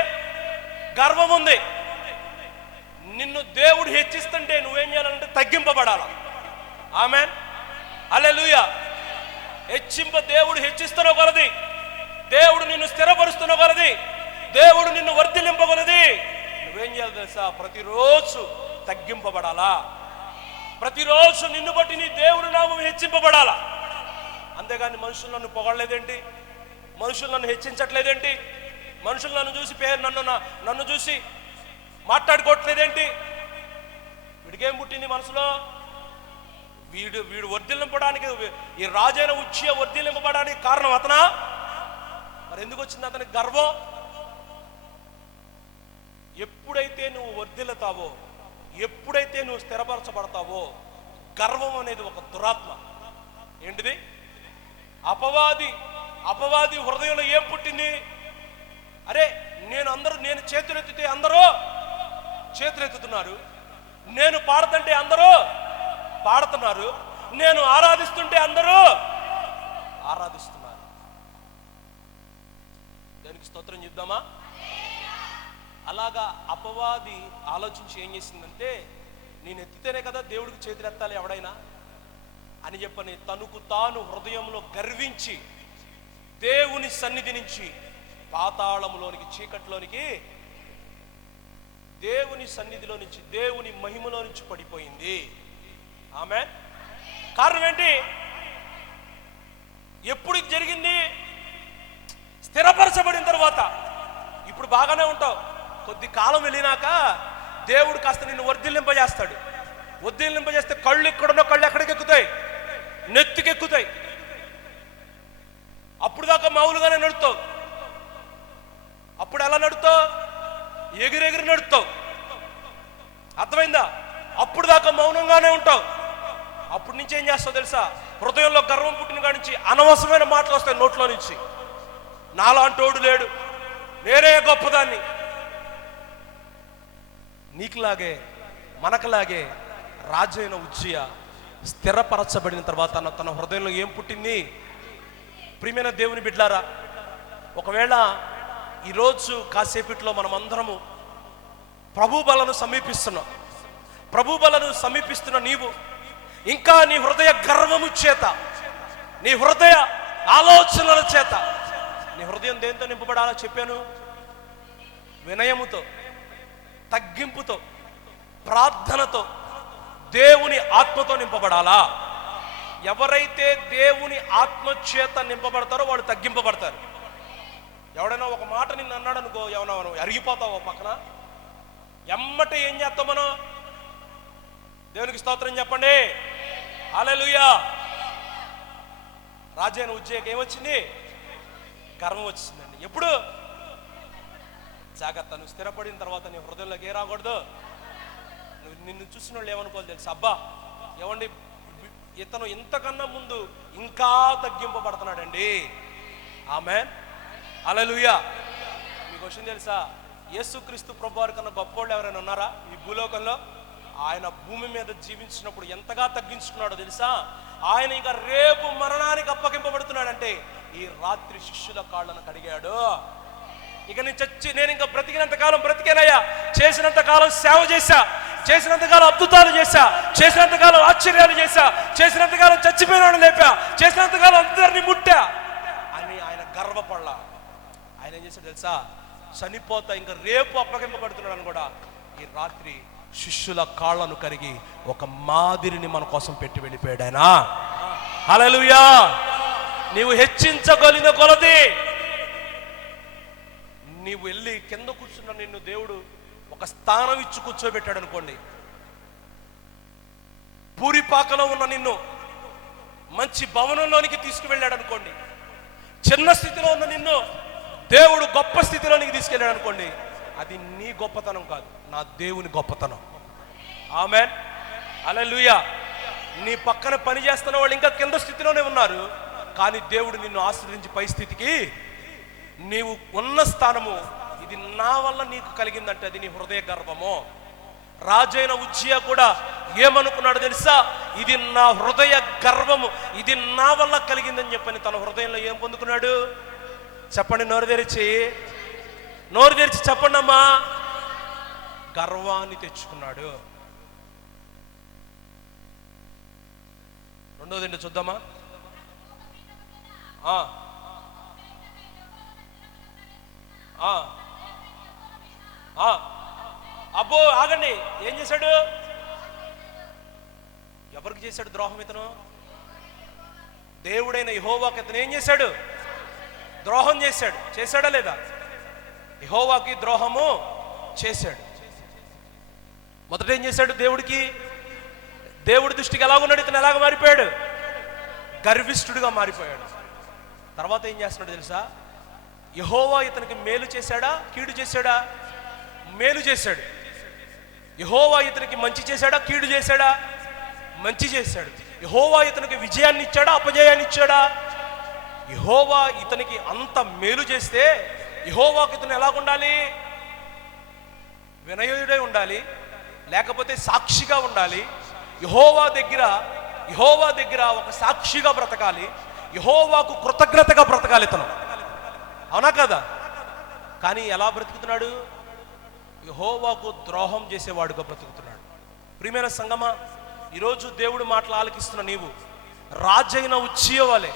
గర్వం ఉంది. నిన్ను దేవుడు హెచ్చిస్తుంటే నువ్వేం చేయాలంటే తగ్గింపబడాల. ఆమేన్, హల్లెలూయా. దేవుడు హెచ్చిస్తున్న కొలది, దేవుడు నిన్ను స్థిరపరుస్తున్న కొలది, దేవుడు నిన్ను వర్ధిల్లింపగలది, నువ్వేం చేయాలి తెలుసా? ప్రతిరోజు తగ్గింపబడాలా. ప్రతిరోజు నిన్ను బట్టి నీ దేవుడు నామం హెచ్చింపబడాలా. అంతేగాని మనుషులు నన్ను పొగడలేదేంటి, మనుషులు నన్ను హెచ్చించట్లేదేంటి, మనుషులు నన్ను చూసి నన్ను చూసి మాట్లాడుకోవట్లేదేంటి? వీడికేం పుట్టింది మనసులో? వీడు వర్ధిల్లింపడానికి, ఈ రాజైన ఉజ్జియా వర్ధిల్లింపబడానికి కారణం అతనా? మరి ఎందుకు వచ్చింది అతనికి గర్వం? ఎప్పుడైతే నువ్వు వర్ధిల్లుతావో, ఎప్పుడైతే నువ్వు స్థిరపరచబడతావో, గర్వం అనేది ఒక దురాత్మ. ఏంటిది? అపవాది హృదయంలో ఏం పుట్టింది? అరే నేను చేతులెత్తితే అందరూ చేతులెత్తుతున్నారు, నేను పాడుతుంటే అందరూ పాడుతున్నారు, నేను ఆరాధిస్తుంటే అందరూ ఆరాధిస్తున్నారు. దానికి స్తోత్రం చెప్దామా? అలాగా అపవాది ఆలోచించి ఏం చేసిందంటే, నేను ఎత్తితేనే కదా దేవుడికి చేతులు ఎత్తాలి ఎవడైనా అని చెప్పని తనకు తాను హృదయంలో గర్వించి దేవుని సన్నిధి నుంచి పాతాళంలోనికి, చీకట్లోనికి దేవుని సన్నిధిలో నుంచి, దేవుని మహిమలో నుంచి పడిపోయింది. ఆమేన్. కారణం ఏంటి? ఎప్పుడు ఇది జరిగింది? స్థిరపరచబడిన తర్వాత. ఇప్పుడు బాగానే ఉంటావు, కొద్ది కాలం వెళ్ళినాక దేవుడు కాస్త నిన్ను వర్ధిల్లింపజేస్తాడు. వర్ధిల్లింపజేస్తే కళ్ళు ఎక్కడున్నా కళ్ళు ఎక్కడికి ఎక్కుతాయి? నెత్తికెక్కుతాయి. అప్పుడు దాకా మామూలుగానే నడుస్తావు. అప్పుడు ఎలా నడుస్తావు? ఎగిరెగిరి నడుస్తావు. అర్థమైందా? అప్పుడు దాకా మౌనంగానే ఉంటావు. అప్పటి నుంచి ఏం చేస్తావు తెలుసా? హృదయంలో గర్వం పుట్టిన కాడి నుంచి అనవసరమైన మాటలు వస్తాయి నోట్లో నుంచి. నాలాంటోడు లేడు, నేనే గొప్పదాన్ని. నీకులాగే మనకులాగే రాజైన ఉజ్జియా స్థిరపరచబడిన తర్వాత తన హృదయంలో ఏం పుట్టింది? ప్రియమైన దేవుని బిడ్డలారా, ఒకవేళ ఈరోజు కాసేపట్లో మనం అందరము ప్రభు బలను సమీపిస్తున్నాం. ప్రభు బలను సమీపిస్తున్న నీవు ఇంకా నీ హృదయ గర్వము చేత, నీ హృదయ ఆలోచనల చేత, నీ హృదయం దేంతో నింపబడాలో చెప్పాను? వినయముతో, తగ్గింపుతో, ప్రార్థనతో, దేవుని ఆత్మతో నింపబడాలా. ఎవరైతే దేవుని ఆత్మ చేత నింపబడతారో వాళ్ళు తగ్గింపబడతారు. ఎవడైనా ఒక మాట నిన్ను అన్నాడు అనుకో, ఏమన్నా అరిగిపోతావు పక్కన. ఎమ్మటే ఏం చేస్తాం మనం? దేవునికి స్తోత్రం చెప్పండి. హల్లెలూయా. రాజైన ఉజ్జియాకి ఏమొచ్చింది? గర్వం వచ్చిందండి. ఎప్పుడు? జాగ్రత్త, నువ్వు స్థిరపడిన తర్వాత నీ హృదయంలోకి ఏ రాకూడదు? నిన్ను చూసిన వాళ్ళు ఏమనుకోవాలి తెలుసు? అబ్బా ఏమండి, ఇతను ఇంతకన్నా ముందు ఇంకా తగ్గింపబడుతున్నాడండి. ఆమేన్. హల్లెలూయా. మీకు విషయం తెలుసా? యేసుక్రీస్తు ప్రభువారి కన్నా గొప్పవాళ్ళు ఎవరైనా ఉన్నారా ఈ భూలోకంలో? ఆయన భూమి మీద జీవించినప్పుడు ఎంతగా తగ్గించుకున్నాడో తెలుసా? ఆయన ఇంకా రేపు మరణానికి అప్పగింపబడుతున్నాడంటే ఈ రాత్రి శిష్యుల కాళ్ళను కడిగాడు. ఇక నేను ఇంకా బ్రతికినంత కాలం బ్రతికేనయ్యా, చేసినంత కాలం సేవ చేశా, చేసినంత కాలం అద్భుతాలు చేశా, చేసినంత కాలం ఆశ్చర్యాలు చేశా, చేసినంత కాలం చచ్చిపోయిన వాడిని లేపా, చేసినంత కాలం అందరినీ ముట్టా అని ఆయన గర్వపడలా. ఆయన ఏం చేశాడు తెలుసా? చనిపోతా ఇంకా రేపు అప్పగింపబడుతున్నాడని కూడా ఈ రాత్రి శిష్యుల కాళ్ళను కరిగి ఒక మాదిరిని మన కోసం పెట్టి వెళ్ళిపోయాడు ఆయన. హల్లెలూయా. నీవు హెచ్చించగలిగిన కొలది నీవు వెళ్ళి కింద కూర్చున్న నిన్ను దేవుడు ఒక స్థానం ఇచ్చి కూర్చోబెట్టాడు అనుకోండి. పూరిపాకలో ఉన్న నిన్ను మంచి భవనంలోనికి తీసుకువెళ్ళాడు అనుకోండి. చిన్న స్థితిలో ఉన్న నిన్ను దేవుడు గొప్ప స్థితిలోనికి తీసుకెళ్ళాడు అనుకోండి. అది నీ గొప్పతనం కాదు, నా దేవుని గొప్పతనం. ఆమేన్. హల్లెలూయా. నీ పక్కన పని చేస్తున్న వాళ్ళు ఇంకా కింద స్థితిలోనే ఉన్నారు, కానీ దేవుడు నిన్ను ఆశ్రయించి పై స్థితికి నీవు ఉన్న స్థానము ఇది నా వల్ల నీకు కలిగిందంటే అది నీ హృదయ గర్వము. రాజైన ఉజ్జియా కూడా ఏమనుకున్నాడు తెలుసా? ఇది నా హృదయ గర్వము, ఇది నా వల్ల కలిగిందని చెప్పని తన హృదయంలో ఏం పొందుకున్నాడు? చెప్పండి, నోరు తెరిచి చెప్పండి అమ్మా. గర్వాన్ని తెచ్చుకున్నాడు. రెండోది చూద్దామా? అబ్బో ఆగండి, ఏం చేశాడు? ఎవరికి చేశాడు ద్రోహం? ఇతను దేవుడైన యెహోవాకి ఇతను ఏం చేశాడు? ద్రోహం చేశాడు. చేశాడా లేదా? యెహోవాకి ద్రోహము చేశాడు. మొదట ఏం చేశాడు? దేవుడి దృష్టికి ఎలాగున్నాడు? ఇతను ఎలాగ మారిపోయాడు? గర్విష్ఠుడిగా మారిపోయాడు. తర్వాత ఏం చేస్తున్నాడు తెలుసా? యెహోవా ఇతనికి మేలు చేశాడా కీడు చేశాడా? మేలు చేశాడు. యెహోవా ఇతనికి మంచి చేశాడా కీడు చేశాడా? మంచి చేశాడు. యెహోవా ఇతనికి విజయాన్ని ఇచ్చాడా అపజయాన్ని ఇచ్చాడా? యెహోవా ఇతనికి అంత మేలు చేస్తే యెహోవాకి ఇతను ఎలాగుండాలి? వినయుడై ఉండాలి, లేకపోతే సాక్షిగా ఉండాలి. యెహోవా దగ్గర ఒక సాక్షిగా బ్రతకాలి. యెహోవాకు కృతజ్ఞతగా బ్రతకాలి ఇతను. అవునా కదా? కానీ ఎలా బ్రతుకుతున్నాడు? యెహోవాకు ద్రోహం చేసేవాడుగా బ్రతుకుతున్నాడు. ప్రియమైన సంగమా, ఈరోజు దేవుడు మాటలు ఆలకిస్తున్న నీవు రాజైన ఉజ్జియా వలె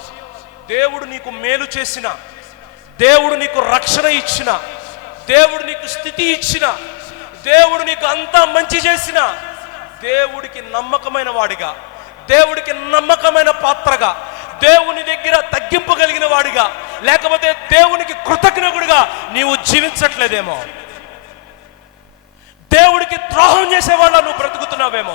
దేవుడు నీకు మేలు చేసిన, దేవుడు నీకు రక్షణ ఇచ్చిన, దేవుడు నీకు స్థితి ఇచ్చిన, దేవుడు నీకు అంతా మంచి చేసిన దేవుడికి నమ్మకమైన వాడిగా, దేవుడికి నమ్మకమైన పాత్రగా, దేవుని దగ్గర తగ్గింపగలిగిన వాడిగా, లేకపోతే దేవునికి కృతజ్ఞుడిగా నీవు జీవించట్లేదేమో. దేవుడికి ద్రోహం చేసేవాళ్ళ నువ్వు బ్రతుకుతున్నావేమో.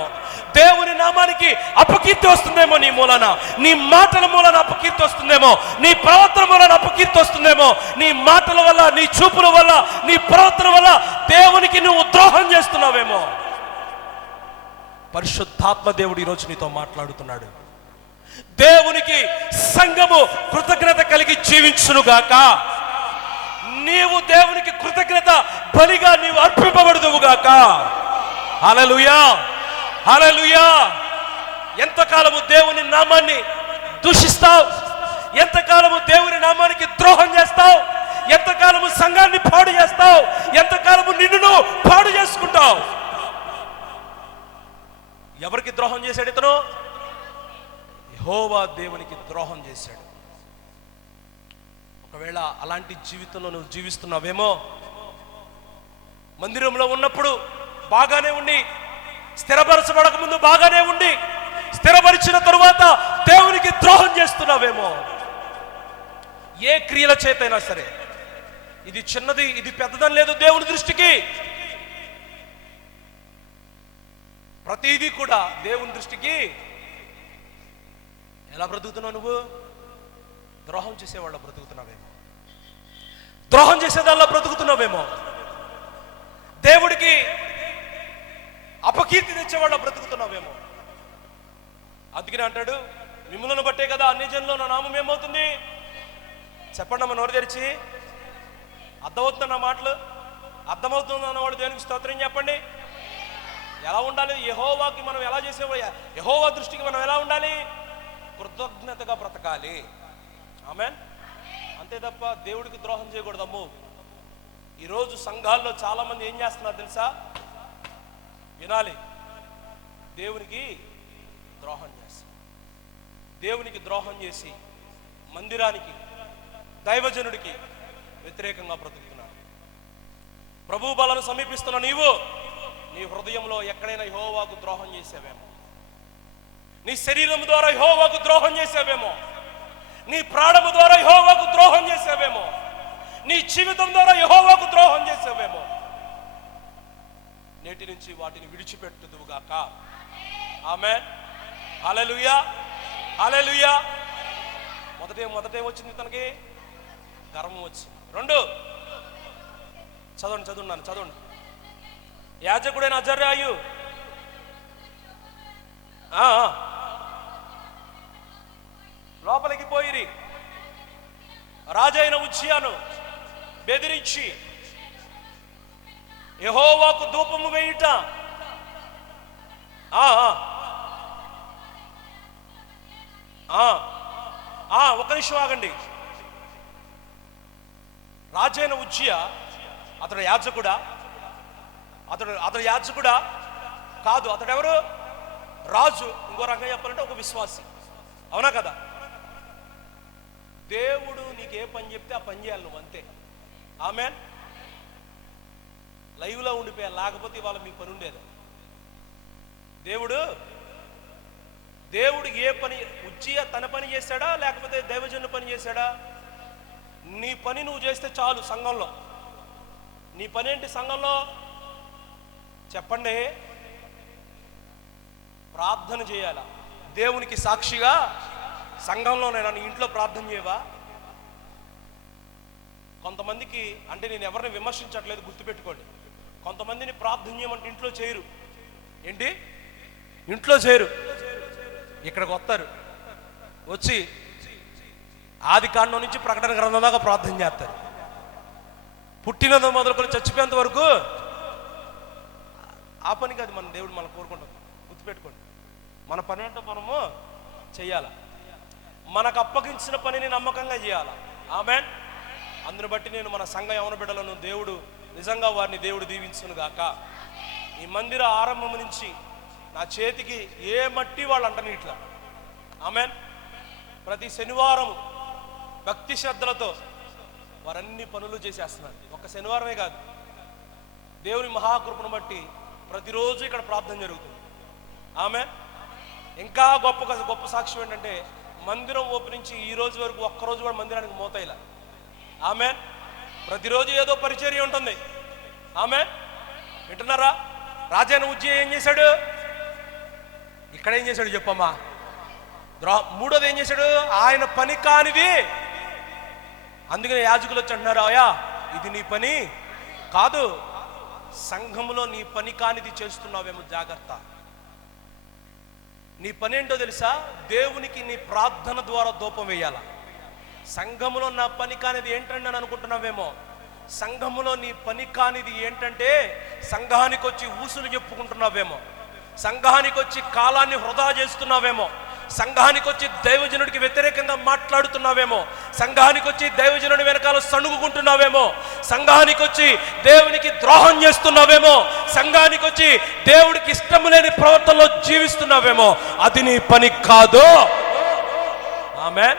దేవుని నామానికి అపకీర్తి వస్తుందేమో నీ మూలన, నీ మాటల మూలన అపకీర్తి వస్తుందేమో, నీ ప్రవర్తన మూలన అపకీర్తి వస్తుందేమో. నీ మాటల వల్ల, నీ చూపుల వల్ల, నీ ప్రవర్తన వల్ల దేవునికి నువ్వు ద్రోహం చేస్తున్నావేమో. పరిశుద్ధాత్మ దేవుడు ఈరోజు నీతో మాట్లాడుతున్నాడు. దేవునికి సంఘము కృతజ్ఞత కలిగి జీవించునుగాక. నీవు దేవునికి కృతజ్ఞత బలిగా నీవు అర్పింపబడుదువుగాక. హల్లెలూయా, హల్లెలూయా. ఎంతకాలము దేవుని నామాన్ని దూషిస్తావు, ఎంతకాలము దేవుని నామానికి ద్రోహం చేస్తావు, ఎంతకాలము సంఘాన్ని పాడు చేస్తావు, ఎంతకాలము నిన్ను పాడు చేసుకుంటావు. ఎవరికి ద్రోహం చేశాడు ఇతను? యెహోవా దేవునికి ద్రోహం చేశాడు. ఒకవేళ అలాంటి జీవితంలో నువ్వు జీవిస్తున్నావేమో. మందిరంలో ఉన్నప్పుడు బాగానే ఉండి, స్థిరపరచబడక ముందు బాగానే ఉండి, స్థిరపరిచిన తరువాత దేవునికి ద్రోహం చేస్తున్నావేమో. ఏ క్రియల చేతైనా సరే, ఇది చిన్నది ఇది పెద్దదని లేదు దేవుని దృష్టికి. ప్రతిదీ కూడా దేవుని దృష్టికి ఎలా బ్రతుకుతున్నావు నువ్వు? ద్రోహం చేసేవాళ్ళ బ్రతుకుతున్నావేమో, ద్రోహం చేసేదాల్లో బ్రతుకుతున్నావేమో, దేవుడికి అపకీర్తి తెచ్చేవాళ్ళ బ్రతుకుతున్నావేమో. అందుకనే అంటాడు, మిమ్ములను బట్టే కదా అన్ని జనుల్లో నా నామం ఏమవుతుంది? చెప్పండి అమ్మ, నోరు తెరిచి. అర్థమవుతుంది నా మాటలు? అర్థమవుతుంది అన్నవాడు దేవునికి స్తోత్రం చెప్పండి. ఎలా ఉండాలి? యెహోవాకి మనం ఎలా చేసేవా? యెహోవా దృష్టికి మనం ఎలా ఉండాలి? కృతజ్ఞతగా బ్రతకాలి. ఆమేన్. అంతే తప్ప దేవుడికి ద్రోహం చేయకూడదమ్ము. ఈరోజు సంఘాల్లో చాలా మంది ఏం చేస్తున్నారు తెలుసా? వినాలి, దేవునికి ద్రోహం చేసి, దేవునికి ద్రోహం చేసి మందిరానికి, దైవజనుడికి వ్యతిరేకంగా బ్రతుకుతున్నారు. ప్రభు బలను సమీపిస్తున్న నీవు నీ హృదయంలో ఎక్కడైనా యెహోవాకు ద్రోహం చేసావేమో, నీ శరీరం ద్వారా యెహోవాకు ద్రోహం చేసావేమో, నీ ప్రాణము ద్వారా యెహోవాకు ద్రోహం చేసావేమో, నీ జీవితం ద్వారా యెహోవాకు ద్రోహం చేసావేమో. నేటి నుంచి వాటిని విడిచిపెట్టుదువుగాక. ఆమేన్. హల్లెలూయా, హల్లెలూయా. మొదటేం వచ్చింది తనకి? గర్వం వచ్చింది. రెండు, చదవండి. యాజకుడైన అజర్యాయు లోపలికి పోయిరి, రాజైన ఉజ్జియాను బెదిరించి యెహోవాకు ధూపము వేయుట. ఒక నిమిషం ఆగండి. రాజైన ఉజ్జియా అతడు యాజకుడా? అతడు యాజకుడా? కాదు. అతడెవరు? రాజు. ఇంకో రకంగా చెప్పాలంటే ఒక విశ్వాసి. అవునా కదా? దేవుడు నీకు ఏ పని చెప్తే ఆ పని చేయాలి నువ్వు, అంతే. ఆమేన్. లైవ్లో ఉండిపోయాలి, లేకపోతే ఇవాళ మీ పని ఉండేది. దేవుడు ఏ పని, ఉజ్జియా తన పని చేశాడా లేకపోతే దైవజనుల పని చేశాడా? నీ పని నువ్వు చేస్తే చాలు. సంఘంలో నీ పని ఏంటి? సంఘంలో చెప్పండి, ప్రార్థన చేయాలా? దేవునికి సాక్షిగా సంఘంలోనైనా నీ ఇంట్లో ప్రార్థన చేయవా? కొంతమందికి, అంటే నేను ఎవరిని విమర్శించట్లేదు, గుర్తుపెట్టుకోండి, కొంతమందిని ప్రార్థన చేయమంటే ఇంట్లో చేయరు. ఏంటి? ఇంట్లో చేయరు, ఇక్కడికి వస్తారు, వచ్చి ఆది కాండం నుంచి ప్రకటన గ్రంథం దాకా ప్రార్థన చేస్తారు. పుట్టినది మొదలుకొని చచ్చిపోయేంత వరకు ఆ పని కాదు మన దేవుడు మనం కోరుకుంటాం. గుర్తుపెట్టుకోండి, మన పని అంటే మనము చెయ్యాల, మనకు అప్పగించిన పనిని నమ్మకంగా చేయాల. ఆమేన్. అందుని బట్టి నేను మన సంఘ యవన బిడ్డలను దేవుడు నిజంగా వారిని దేవుడు దీవించును గాక. ఈ మందిర ఆరంభం నుంచి నా చేతికి ఏ మట్టి వాళ్ళు అంటని ఇట్లా. ఆమేన్. ప్రతి శనివారం భక్తి శ్రద్ధలతో వారన్ని పనులు చేసేస్తున్నారు. ఒక శనివారమే కాదు, దేవుని మహాకృపను బట్టి ప్రతిరోజు ఇక్కడ ప్రార్థన జరుగుతుంది. ఆమెన్. ఇంకా గొప్ప సాక్ష్యం ఏంటంటే మందిరం ఓపెనించి ఈ రోజు వరకు ఒక్కరోజు కూడా మందిరానికి మోతైలా. ఆమెన్. ప్రతిరోజు ఏదో పరిచర్య ఉంటుంది. ఆమెన్. వింటున్నారా? రాజైన ఉజ్జయ ఏం చేశాడు? ఇక్కడ ఏం చేశాడు చెప్పమ్మా? మూడోది ఏం చేశాడు? ఆయన పని కానిది. అందుకని యాజకులు వచ్చి అంటున్నారు, అయ్యా ఇది నీ పని కాదు, సంఘములో నీ పని కానిది చేస్తున్నావేమో జాగ్రత్త. నీ పని ఏంటో తెలుసా? దేవునికి నీ ప్రార్థన ద్వారా ధూపం వేయాల. సంఘములో నా పని కానిది ఏంటండి అని అనుకుంటున్నావేమో. సంఘములో నీ పని కానిది ఏంటంటే సంఘానికి వచ్చి ఊసులు చెప్పుకుంటున్నావేమో, సంఘానికి వచ్చి కాలాన్ని వృధా చేస్తున్నావేమో, సంఘానికి వచ్చి దైవజనుడికి వ్యతిరేకంగా మాట్లాడుతున్నావేమో, సంఘానికి వచ్చి దైవజనుడి వెనకాల సణుగుకుంటున్నావేమో, సంఘానికి వచ్చి దేవునికి ద్రోహం చేస్తున్నావేమో, సంఘానికి వచ్చి దేవుడికి ఇష్టం లేని ప్రవర్తనలో జీవిస్తున్నావేమో. అది నీ పని కాదు. ఆమేన్.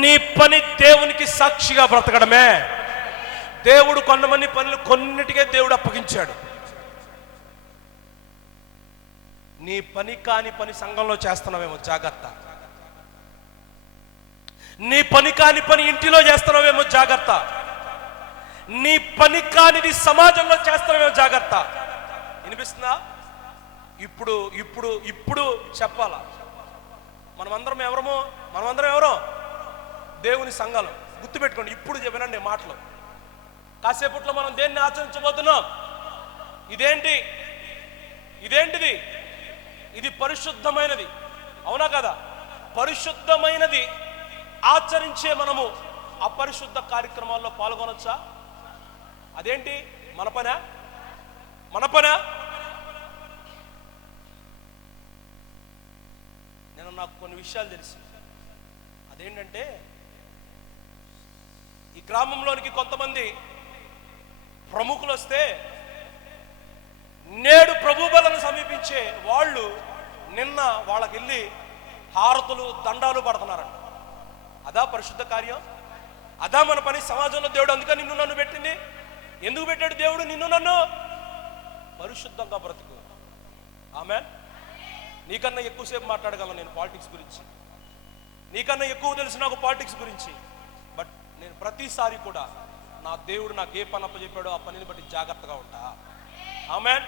నీ పని దేవునికి సాక్షిగా బ్రతకడమే. దేవుడు కొంతమంది పనులు కొన్నిటికే దేవుడు అప్పగించాడు. నీ పని కాని పని సంఘంలో చేస్తున్నావేమో జాగ్రత్త. నీ పని కాని పని ఇంటిలో చేస్తున్నావేమో జాగ్రత్త. నీ పని కానిది సమాజంలో చేస్తున్నావేమో జాగ్రత్త. వినిపిస్తుందా? ఇప్పుడు ఇప్పుడు ఇప్పుడు చెప్పాలా? మనమందరం ఎవరో దేవుని సంఘాలు. గుర్తుపెట్టుకోండి. ఇప్పుడు వినండి మాటలు. కాసేపట్లో మనం దేన్ని ఆచరించబోతున్నాం? ఇదేంటిది? ఇది పరిశుద్ధమైనది. అవునా కదా? పరిశుద్ధమైనది ఆచరించే మనము అపరిశుద్ధ కార్యక్రమాల్లో పాల్గొనొచ్చా? అదేంటి? మన పనా? నాకు కొన్ని విషయాలు తెలుసు. అదేంటంటే ఈ గ్రామంలోనికి కొంతమంది ప్రముఖులు వస్తే నేడు ప్రభు బలను సమీపించే వాళ్ళు నిన్న వాళ్ళకి వెళ్ళి హారతులు దండాలు పడుతున్నారంట. అదా పరిశుద్ధ కార్యం? అదా మన పని సమాజంలో? దేవుడు అందుకని నిన్ను నన్ను పెట్టింది. ఎందుకు పెట్టాడు దేవుడు నిన్ను నన్ను? పరిశుద్ధంగా బ్రతుకు. ఆమేన్. నీకన్నా ఎక్కువసేపు మాట్లాడగలను నేను పాలిటిక్స్ గురించి, నీకన్నా ఎక్కువ తెలుసు నాకు పాలిటిక్స్ గురించి. బట్ నేను ప్రతిసారి కూడా నా దేవుడు నాకు ఏ పని అప్పచెప్పాడో ఆ పనిని బట్టి జాగ్రత్తగా ఉంటా. ఆమేన్.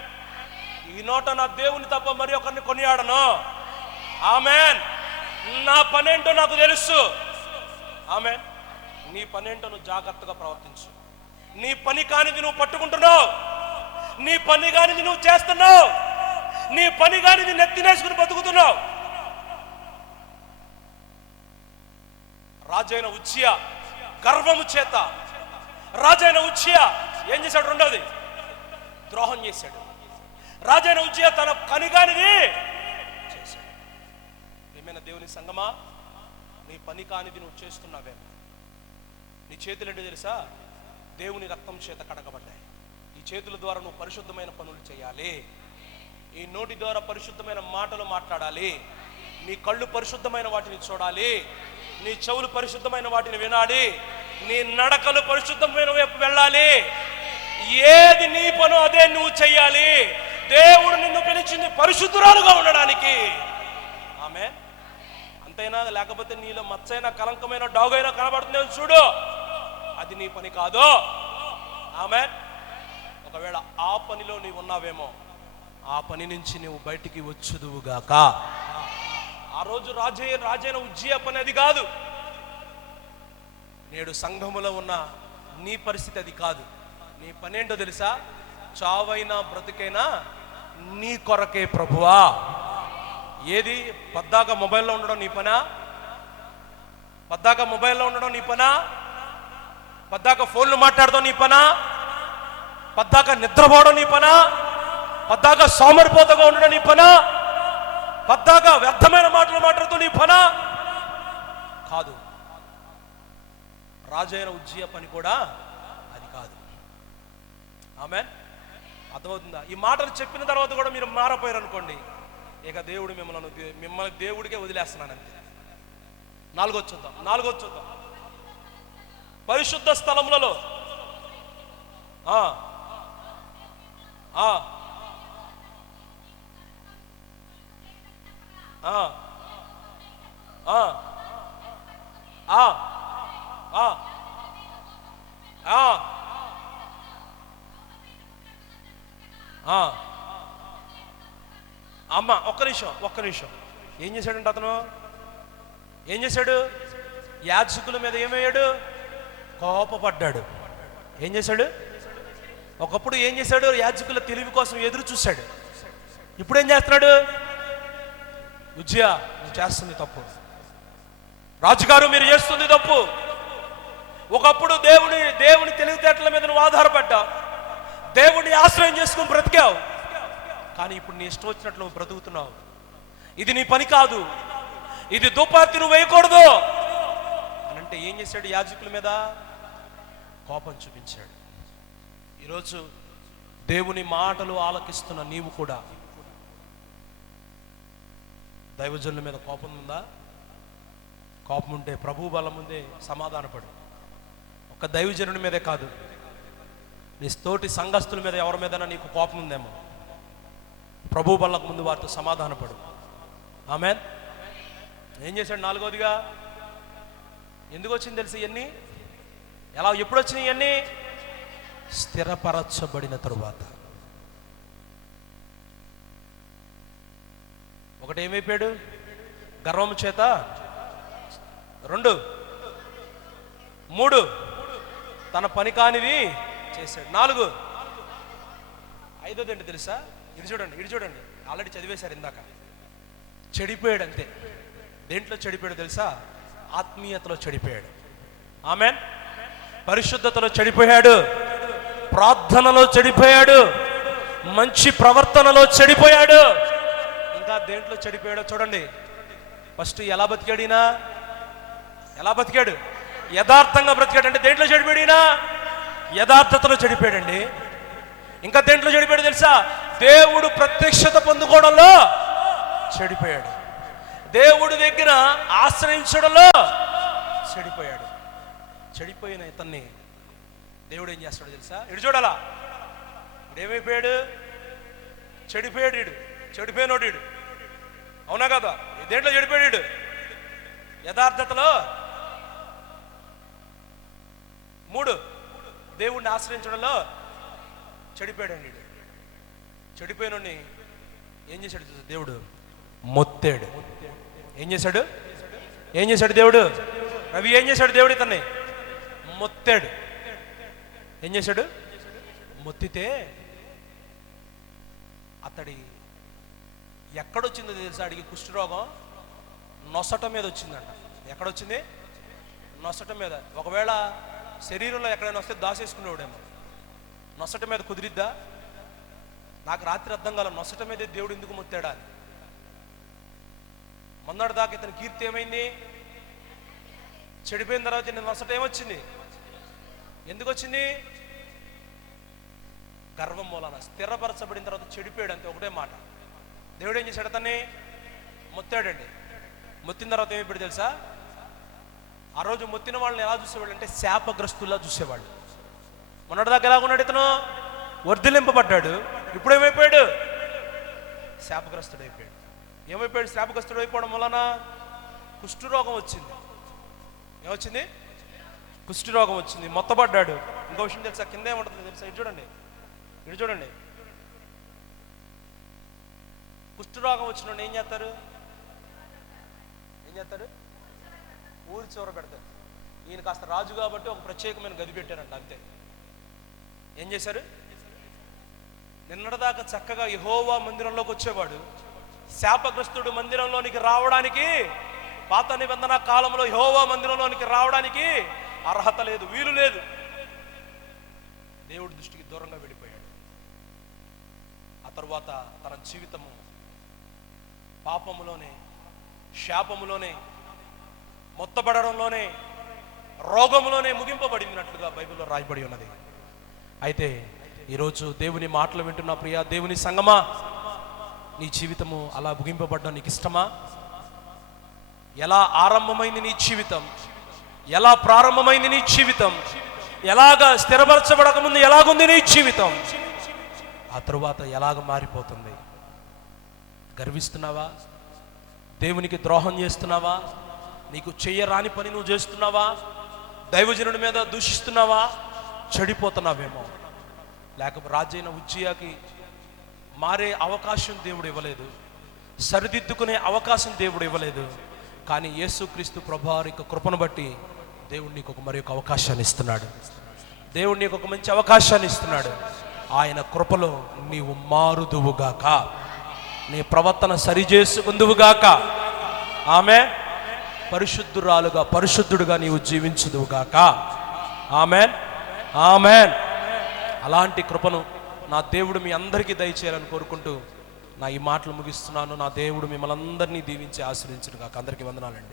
ఈ నోట నా దేవుని తప్ప మరి ఒకరిని కొనియాడను. ఆమేన్. నా పనేంటో నాకు తెలుసు. ఆమేన్. నీ పనేంటో నువ్వు జాగ్రత్తగా ప్రవర్తించు. నీ పని కానిది నువ్వు పట్టుకుంటున్నావు, నీ పని కానిది నువ్వు చేస్తున్నావు, నీ పని కానిది నెత్తినేసుకుని బతుకుతున్నావు. రాజైన ఉజ్జియా గర్వము చేత రాజైన ఉజ్జియా ఏం చేశాడు? రెండవది ద్రోహం చేశాడు. రాజైన ఉజ్జియా తన కనిగానిది చేశాడు. ఏమైనా దేవుని సంగమా, నీ పని కానిది నువ్వు చేస్తున్నావేమో. నీ చేతులు ఏంటో తెలుసా? దేవుని రక్తం చేత కడగబడ్డాయి. ఈ చేతుల ద్వారా నువ్వు పరిశుద్ధమైన పనులు చేయాలి. ఈ నోటి ద్వారా పరిశుద్ధమైన మాటలు మాట్లాడాలి. నీ కళ్ళు పరిశుద్ధమైన వాటిని చూడాలి. నీ చెవులు పరిశుద్ధమైన వాటిని వినాలి. నీ నడకలు పరిశుద్ధమైన వైపు వెళ్ళాలి. ఏది నీ పను అదే నువ్వు చెయ్యాలి. దేవుడు నిన్ను పిలిచింది పరిశుద్ధురాలుగా ఉండడానికి. ఆమేన్. అంతైనా లేకపోతే నీలో మచ్చైనా కలంకమైన డాగైనా కనబడుతుందేమో చూడు, అది నీ పని కాదు. ఆమేన్. ఒకవేళ ఆ పనిలో నీవు ఉన్నావేమో, ఆ పని నుంచి నువ్వు బయటికి వచ్చుదువుగాక. ఆ రోజు రాజైన ఉజ్జియా పని అది కాదు. నేడు సంఘములో ఉన్న నీ పరిస్థితి అది కాదు. నీ పని ఏంటో తెలుసా? చావైనా బ్రతికైనా నీ కొరకే ప్రభువా. ఏది? పద్దాక మొబైల్లో ఉండడం నీ పనా? పద్దాక మొబైల్లో ఉండడం నీ పనా? పద్దాక ఫోన్లు మాట్లాడడం నీ పనా? పద్దాక నిద్రపోవడం నీ పనా? పద్దాక సోమరిపోతగా ఉండడం నీ పనా? పద్దాక వ్యర్థమైన మాటలు మాట్లాడుతూ నీ పనా? కాదు. రాజైన ఉజ్జియా పని కూడా అది కాదు. ఆమేన్. అర్థమవుతుందా? ఈ మాటలు చెప్పిన తర్వాత కూడా మీరు మారపోయారు అనుకోండి, ఇక దేవుడు మిమ్మల్ని దేవుడికే వదిలేస్తున్నానంతే. నాలుగో చూద్దాం. పరిశుద్ధ స్థలములలో ఆ ఆ ఆ ఆ ఆ ఆ అమ్మ ఒక్క నిమిషం ఏం చేశాడంటే అతను ఏం చేశాడు? యాజకుల మీద ఏమయ్యాడు? కోపపడ్డాడు. ఏం చేశాడు? ఒకప్పుడు ఏం చేశాడు? యాజకుల తెలివి కోసం ఎదురు చూశాడు. ఇప్పుడు ఏం చేస్తున్నాడు? ఉజ్జియా, నువ్వు చేస్తుంది తప్పు, రాజుగారు మీరు చేస్తుంది తప్పు. ఒకప్పుడు దేవుని తెలివితేటల మీద నువ్వు ఆధారపడ్డావు, దేవుడిని ఆశ్రయం చేసుకుని బ్రతికావు. కానీ ఇప్పుడు నీ ఇష్టం వచ్చినట్లు నువ్వు బ్రతుకుతున్నావు. ఇది నీ పని కాదు, ఇది దుపార్తి నువ్వు వేయకూడదు అని అంటే ఏం చేశాడు? యాజకుల మీద కోపం చూపించాడు. ఈరోజు దేవుని మాటలు ఆలకిస్తున్న నీవు కూడా దైవజనుల మీద కోపం ఉందా? కోపం ఉంటే ప్రభు బలం ముందే సమాధానపడు. ఒక దైవజనుడి మీదే కాదు, నీ తోటి సంఘస్థుల మీద ఎవరి మీదైనా నీకు కోపం ఉందేమో, ప్రభు బల్లకు ముందు వారితో సమాధానపడు. ఆమేన్. ఏం చేశాడు? నాలుగోదిగా ఎందుకు వచ్చింది తెలుసు? ఇవన్నీ ఎప్పుడు వచ్చినాయి? ఇవన్నీ స్థిరపరచబడిన తరువాత. ఒకటి ఏమైపోయాడు? గర్వము చేత. 2, 3 తన పని కానివి చేశాడు. 4 5 ఏంటి తెలుసా? ఇది చూడండి ఆల్రెడీ చదివేశారు ఇందాక. చెడిపోయాడు అంతే. దేంట్లో చెడిపోయాడు తెలుసా? ఆత్మీయతలో చెడిపోయాడు. ఆమేన్. పరిశుద్ధతలో చెడిపోయాడు, ప్రార్థనలో చెడిపోయాడు, మంచి ప్రవర్తనలో చెడిపోయాడు. ఇంకా దేంట్లో చెడిపోయాడో చూడండి. ఫస్ట్ ఎలా బతికాడు? యథార్థంగా బ్రతికాడు. అంటే దేంట్లో చెడిపోయాడినా? యథార్థతలో చెడిపోయాడండి. ఇంకా దేంట్లో చెడిపోయాడు తెలుసా? దేవుడు ప్రత్యక్షత పొందుకోవడంలో చెడిపోయాడు, దేవుడి దగ్గర ఆశ్రయించడంలో చెడిపోయాడు. చెడిపోయిన ఇతన్ని దేవుడు ఏం చేస్తాడో తెలుసా? ఇడు చూడాలా, ఇడేమైపోయాడు? చెడిపోయినోడు. అవునా కదా? దేంట్లో చెడిపోయాడు? యథార్థతలో. 3 దేవుడిని ఆశ్రయించడంలో చెడిపోయాడండి. చెడిపోయినోడిని ఏం చేశాడు దేవుడు? మొత్తాడు. ఏం చేశాడు దేవుడు? రవి ఏం చేశాడు? దేవుడు ఇతన్ని మొత్తాడు. ఏం చేశాడు? మొత్తితే అతడి ఎక్కడొచ్చిందో తెలుసా? అడిగి కుష్ఠరోగం నొసట మీద వచ్చిందంట. ఎక్కడొచ్చింది? నొసట మీద. ఒకవేళ శరీరంలో ఎక్కడైనా వస్తే దాసేసుకునేవాడేమో. నొసట మీద కుదిరిద్దా? నాకు రాత్రి అర్థం కాల, నొసట మీద దేవుడు ఎందుకు మొత్తాడా అని. మొన్నటి దాకా ఇతని కీర్తి ఏమైంది? చెడిపోయిన తర్వాత నొసట ఏమొచ్చింది? ఎందుకు వచ్చింది? గర్వం మూలాన. స్థిరపరచబడిన తర్వాత చెడిపోయాడు అంతే, ఒకటే మాట. దేవుడు ఏం చేశాడు? అతన్ని మొత్తాడండి. మొత్తిన తర్వాత ఏమైపోయాడు తెలుసా? ఆ రోజు మొత్తిన వాళ్ళని ఎలా చూసేవాళ్ళు అంటే శాపగ్రస్తుల్లా చూసేవాళ్ళు. మొన్నటి దాకా ఎలా ఉన్నాడు ఇతను? వర్ధిలింపబడ్డాడు. ఇప్పుడు ఏమైపోయాడు? శాపగ్రస్తుడు అయిపోయాడు. ఏమైపోయాడు? శాపగ్రస్తుడు అయిపోవడం వలన కుష్ఠరోగం వచ్చింది. ఏమొచ్చింది? కుష్ఠరోగం వచ్చింది. మొత్తపడ్డాడు. ఇంకో విషయం తెలుసా? కింద ఏముంటుంది తెలుసా? ఇటు చూడండి. కుష్ఠరోగం వచ్చిన ఏం చేస్తారు? ఊరి చివర పెడతారు. ఈయన కాస్త రాజు కాబట్టి ఒక ప్రత్యేకమైన గది పెట్టారంట అంతే. ఏం చేశారు? నిన్నటిదాకా చక్కగా యెహోవా మందిరంలోకి వచ్చేవాడు. శాపగ్రస్తుడు మందిరంలోనికి రావడానికి, పాత నిబంధన కాలంలో యెహోవా మందిరంలోనికి రావడానికి అర్హత లేదు, వీలు లేదు. దేవుడి దృష్టికి దూరంగా వెళ్ళిపోయాడు. ఆ తరువాత తన జీవితము పాపములోనే, శాపములోనే, మొత్తబడడంలోనే, రోగములోనే ముగింపబడినట్లుగా బైబిల్లో రాయబడి ఉన్నది. అయితే ఈరోజు దేవుని మాటలు వింటున్న ప్రియ దేవుని సంగమా, నీ జీవితము అలా ముగింపబడ్డం నీకు ఇష్టమా? ఎలా ఆరంభమైంది నీ జీవితం, ఎలా ప్రారంభమైంది నీ జీవితం, ఎలాగా స్థిరపరచబడక ముందు ఎలాగుంది నీ జీవితం, ఆ తరువాత ఎలాగ మారిపోతుంది? గర్విస్తున్నావా? దేవునికి ద్రోహం చేస్తున్నావా? నీకు చెయ్యరాని పని నువ్వు చేస్తున్నావా? దైవజనుడి మీద దూషిస్తున్నావా? చెడిపోతున్నావేమో. లేకపోతే రాజైన ఉజ్జియాకి మారే అవకాశం దేవుడు ఇవ్వలేదు, సరిదిద్దుకునే అవకాశం దేవుడు ఇవ్వలేదు. కానీ యేసుక్రీస్తు ప్రభువారి యొక్క కృపను బట్టి దేవుడు నీకు మరి ఒక అవకాశాన్ని ఇస్తున్నాడు. దేవుడు నీకు ఒక మంచి అవకాశాన్ని ఇస్తున్నాడు. ఆయన కృపలో నీవు మారుదువుగాక, నీ ప్రవర్తన సరిచేసుకుందువుగాక. ఆమె పరిశుద్ధురాలుగా, పరిశుద్ధుడుగా నీవు జీవించుదువుగాక. Amen, amen. అలాంటి కృపను నా దేవుడు మీ అందరికీ దయచేయాలని కోరుకుంటూ నా ఈ మాటలు ముగిస్తున్నాను. నా దేవుడు మిమ్మల్ని అందరినీ దీవించి ఆశీర్వదించును గాక. అందరికీ వందనాలండి.